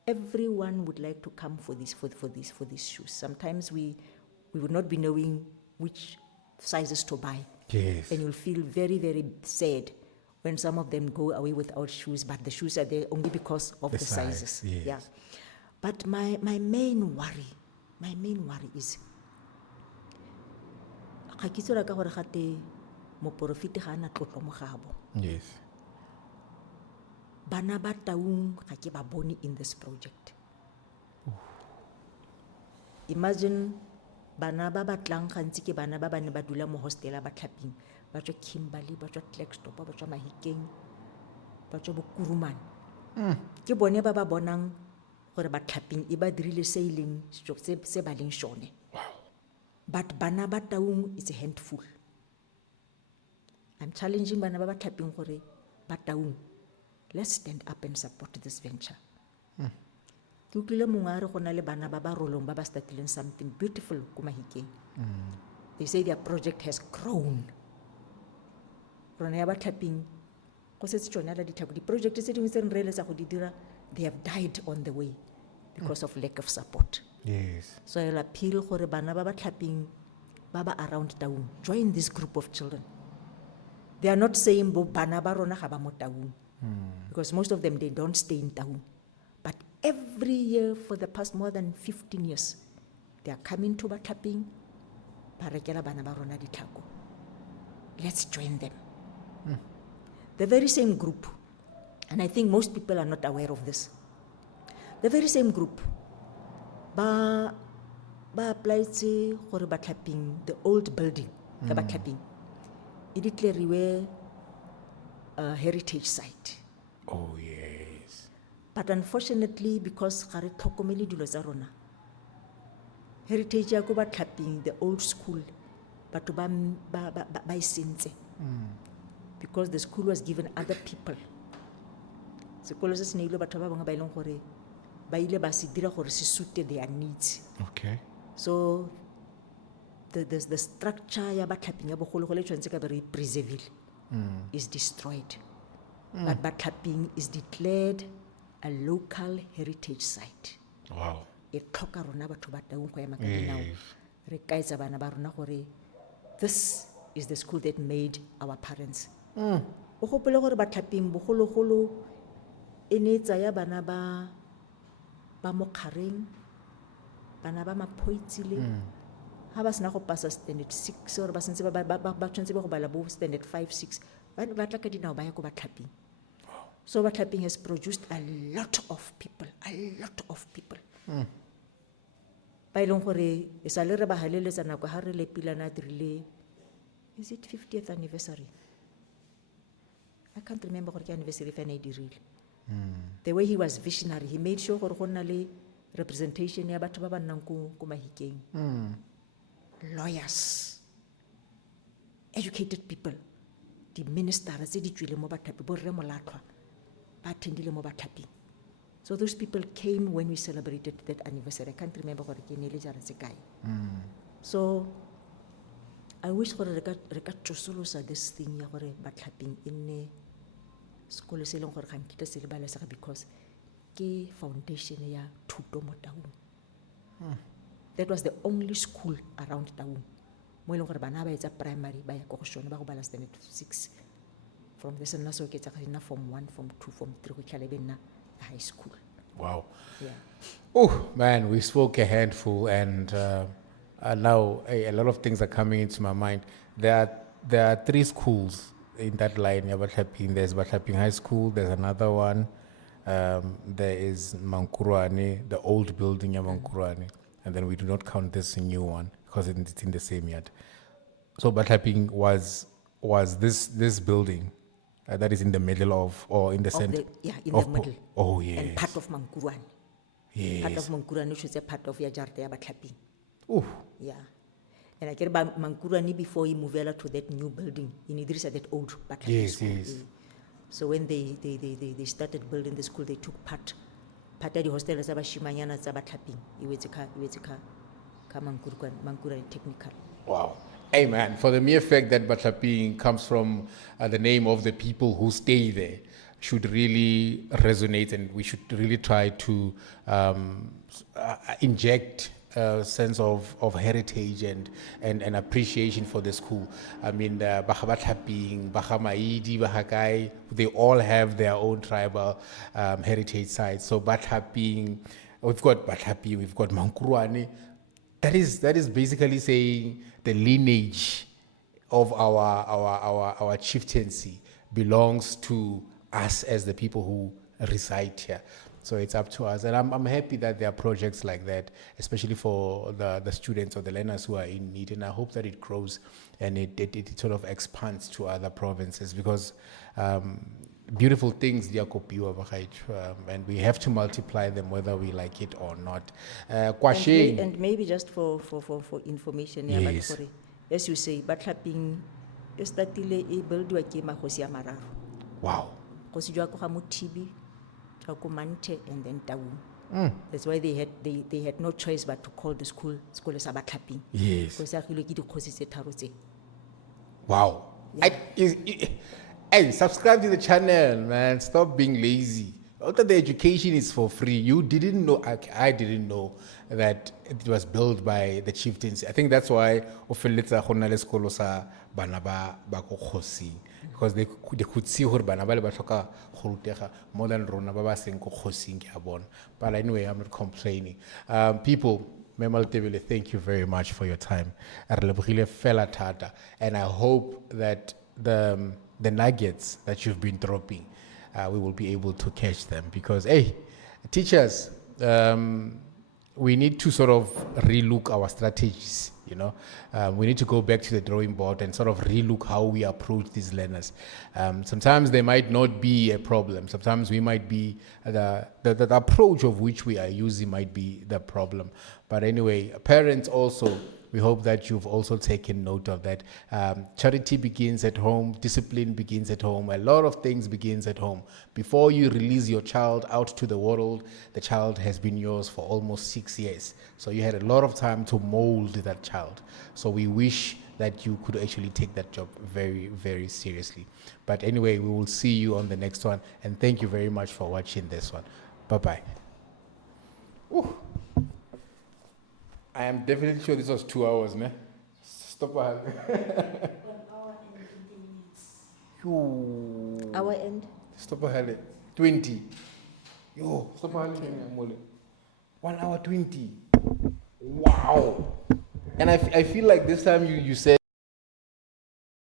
Everyone would like to come for these shoes. Sometimes we would not be knowing which sizes to buy. Yes. And you'll feel very, very sad when some of them go away without shoes, but the shoes are there only because of the size, sizes. yes. Yeah. But my main worry is, ga ke tsela ka gore gate moporofite ga ana tlotlo mo gabo. Yes. Bana ba Taung ga ke ba bone in this project. imagine bana ba batlang gantsi ke bana ba bane ba dula mo hostela ba tlhaping ba tswa Kimberley ba tswa Klerksdorp ba tswa Mahikeng ba tswa Bokurumane ke bone ba ba bonang gore ba tlhaping e ba dirile se e leng se ba leng sone but bana ba Taung it's a handful. I'm challenging bana ba ba tlhaping gore ba Taung, let's stand up and support this venture. Ke utlwile mongwe a re go na le bana ba ba rolong ba ba startileng something beautiful ko Mahikeng. They say their project has grown. Rona ya ba tlhaping go setse tsone la ditlhako di-project tse dingwe tse re reeletsa go di dira, they have died on the way because of lack of support. Yes. So I'll appeal gore bana ba ba tlhaping ba ba around Taung, join this group of children. They are not saying bo bana ba rona ga ba mo Taung, because most of them they don't stay in Taung. But every year for the past more than 15 years, they are coming to Batlaping, ba rekela bana ba rona ditlhako. Let's join them. The very same group, and I think most people are not aware of this. The very same group, ba applied gore Batlaping, the old building, ka Batlaping, e declariwe a heritage site. Oh, yes. But unfortunately, because ga re tlhokomele dilo tsa rona, heritage ya ko Batlaping, the old school, batho ba e sentse. Because the school was given other people. Sekolo se se neilwe batho ba bangwe ba ileng gore ba ile ba se dira gore se suite their needs. Okay. So the structure ya Batlaping ya bogologolo e tshwanetse ka be re preservile is destroyed. But Batlaping is declared a local heritage site. Wow. E tlhoka rona batho ba Taung go ema ka dinao. Re kaetsa bana ba rona gore this is the school that made our parents. O gopole gore Batlaping bogologolo e ne tsaya bana ba Mokgareng, bana ba Maphoitsile, ha ba sena go pasa standard 6 or ba sentse ba tshwanetse ba go bala bo standard 5, 6 ba tla ka dinao ba ya ko Batlaping. So Batlaping has produced a lot of people. Ba ileng gore e sa le re ba haleletsa nako ha re lepilana dirile, is it 50th anniversary? I can't remember gore ke anniversary fa ne dirile. The way he was visionary, he made sure gore go nna le representation ya batho ba ba nnang ko Mahikeng. Lawyers, educated people, the ministers tse di tswile mo Batlaping, bo rre Molatlhwa ba attendile mo Batlaping. So those people came when we celebrated that anniversary. I can't remember gore ke ne le jara tse kae. So I wish gore re ka tsosolosa this thing ya gore Batlaping e nne sekolo se leng gore ga nkitla se le balesega because ke foundation ya thuto mo Taung. That was the only school around Taung mo e leng gore bana ba etsa primary ba ya ko go shone ba go bala standard 6. From the sena so ke tsa ga form 1, form 2, form 3 go tlhale be nna high school. Wow. Yeah. Oh, man, we spoke a handful, and now a lot of things are coming into my mind. There are 3 schools in that line. There's Batlaping High School, there's another one, there is Mankurwane, the old building Mankurwane, and then we do not count this new one because it's in the same yard. So Batlaping was this building that is in the middle of, or in the center? In the middle. Oh, yes. And part of Mankurwane. Yes. Part of Mankurwane, which is a part of Yajarte ya Batlaping. Oh. Yeah. And I care about Mankurwane before he moved to that new building in Idrissa, that old Batlaping school. Yes. So when they started building the school, they took part of the hostel za bashimanyana za Batlaping. Iwetse ka Mankurwane technical. Wow. Hey man, for the mere fact that Batlaping comes from the name of the people who stay there should really resonate, and we should really try to inject a sense of heritage and appreciation for the school. I mean, Batlaping, Bahamaidi, Bahakai, they all have their own tribal heritage sites. So Batlaping, we've got Batlaping, we've got Mankurwane. That is basically saying the lineage of our chieftaincy belongs to us as the people who reside here. So it's up to us. And I'm happy that there are projects like that, especially for the students or the learners who are in need. And I hope that it grows and it sort of expands to other provinces, because beautiful things they are and we have to multiply them whether we like it or not. Kwasheng. And maybe just for information, yeah, Yes. but as you say, but clapping, e startile e buildiwa ke magosi a mararo. Wow. Gosi jwa ko ga Mothibi, jwa ko Manthe, and then Taung. That's why they had no choice but to call the school sa Batlhaping. Yes. Because agilwe ke dikgosi tse tharo tse. Wow. Yeah. Hey, subscribe to the channel, man. Stop being lazy. Although the education is for free, you didn't know, I didn't know that it was built by the chieftains. I think that's why Ofeletsa Honale Skolo sa Banaba Bako Khosi. Because they could see her Banaba Batoka Horuteka more than Ronaba Senko Khosi Gabon. But anyway, I'm not complaining. People, Letebele, thank you very much for your time. And I hope that the nuggets that you've been dropping, we will be able to catch them, because, hey, teachers, we need to sort of relook our strategies, you know. We need to go back to the drawing board and sort of relook how we approach these learners. Sometimes they might not be a problem. Sometimes we might be, the approach of which we are using might be the problem. But anyway, parents also, we hope that you've also taken note of that. Charity begins at home, discipline begins at home, a lot of things begins at home. Before you release your child out to the world, the child has been yours for almost 6 years. So you had a lot of time to mold that child. So we wish that you could actually take that job very, very seriously. But anyway, we will see you on the next one. And thank you very much for watching this one. Bye-bye. Ooh. I am definitely sure this was 2 hours, man. Stop. 1 hour and 20 minutes. Our end? Stop 20. Yo, stop 1 hour 20. Wow. And I feel like this time you said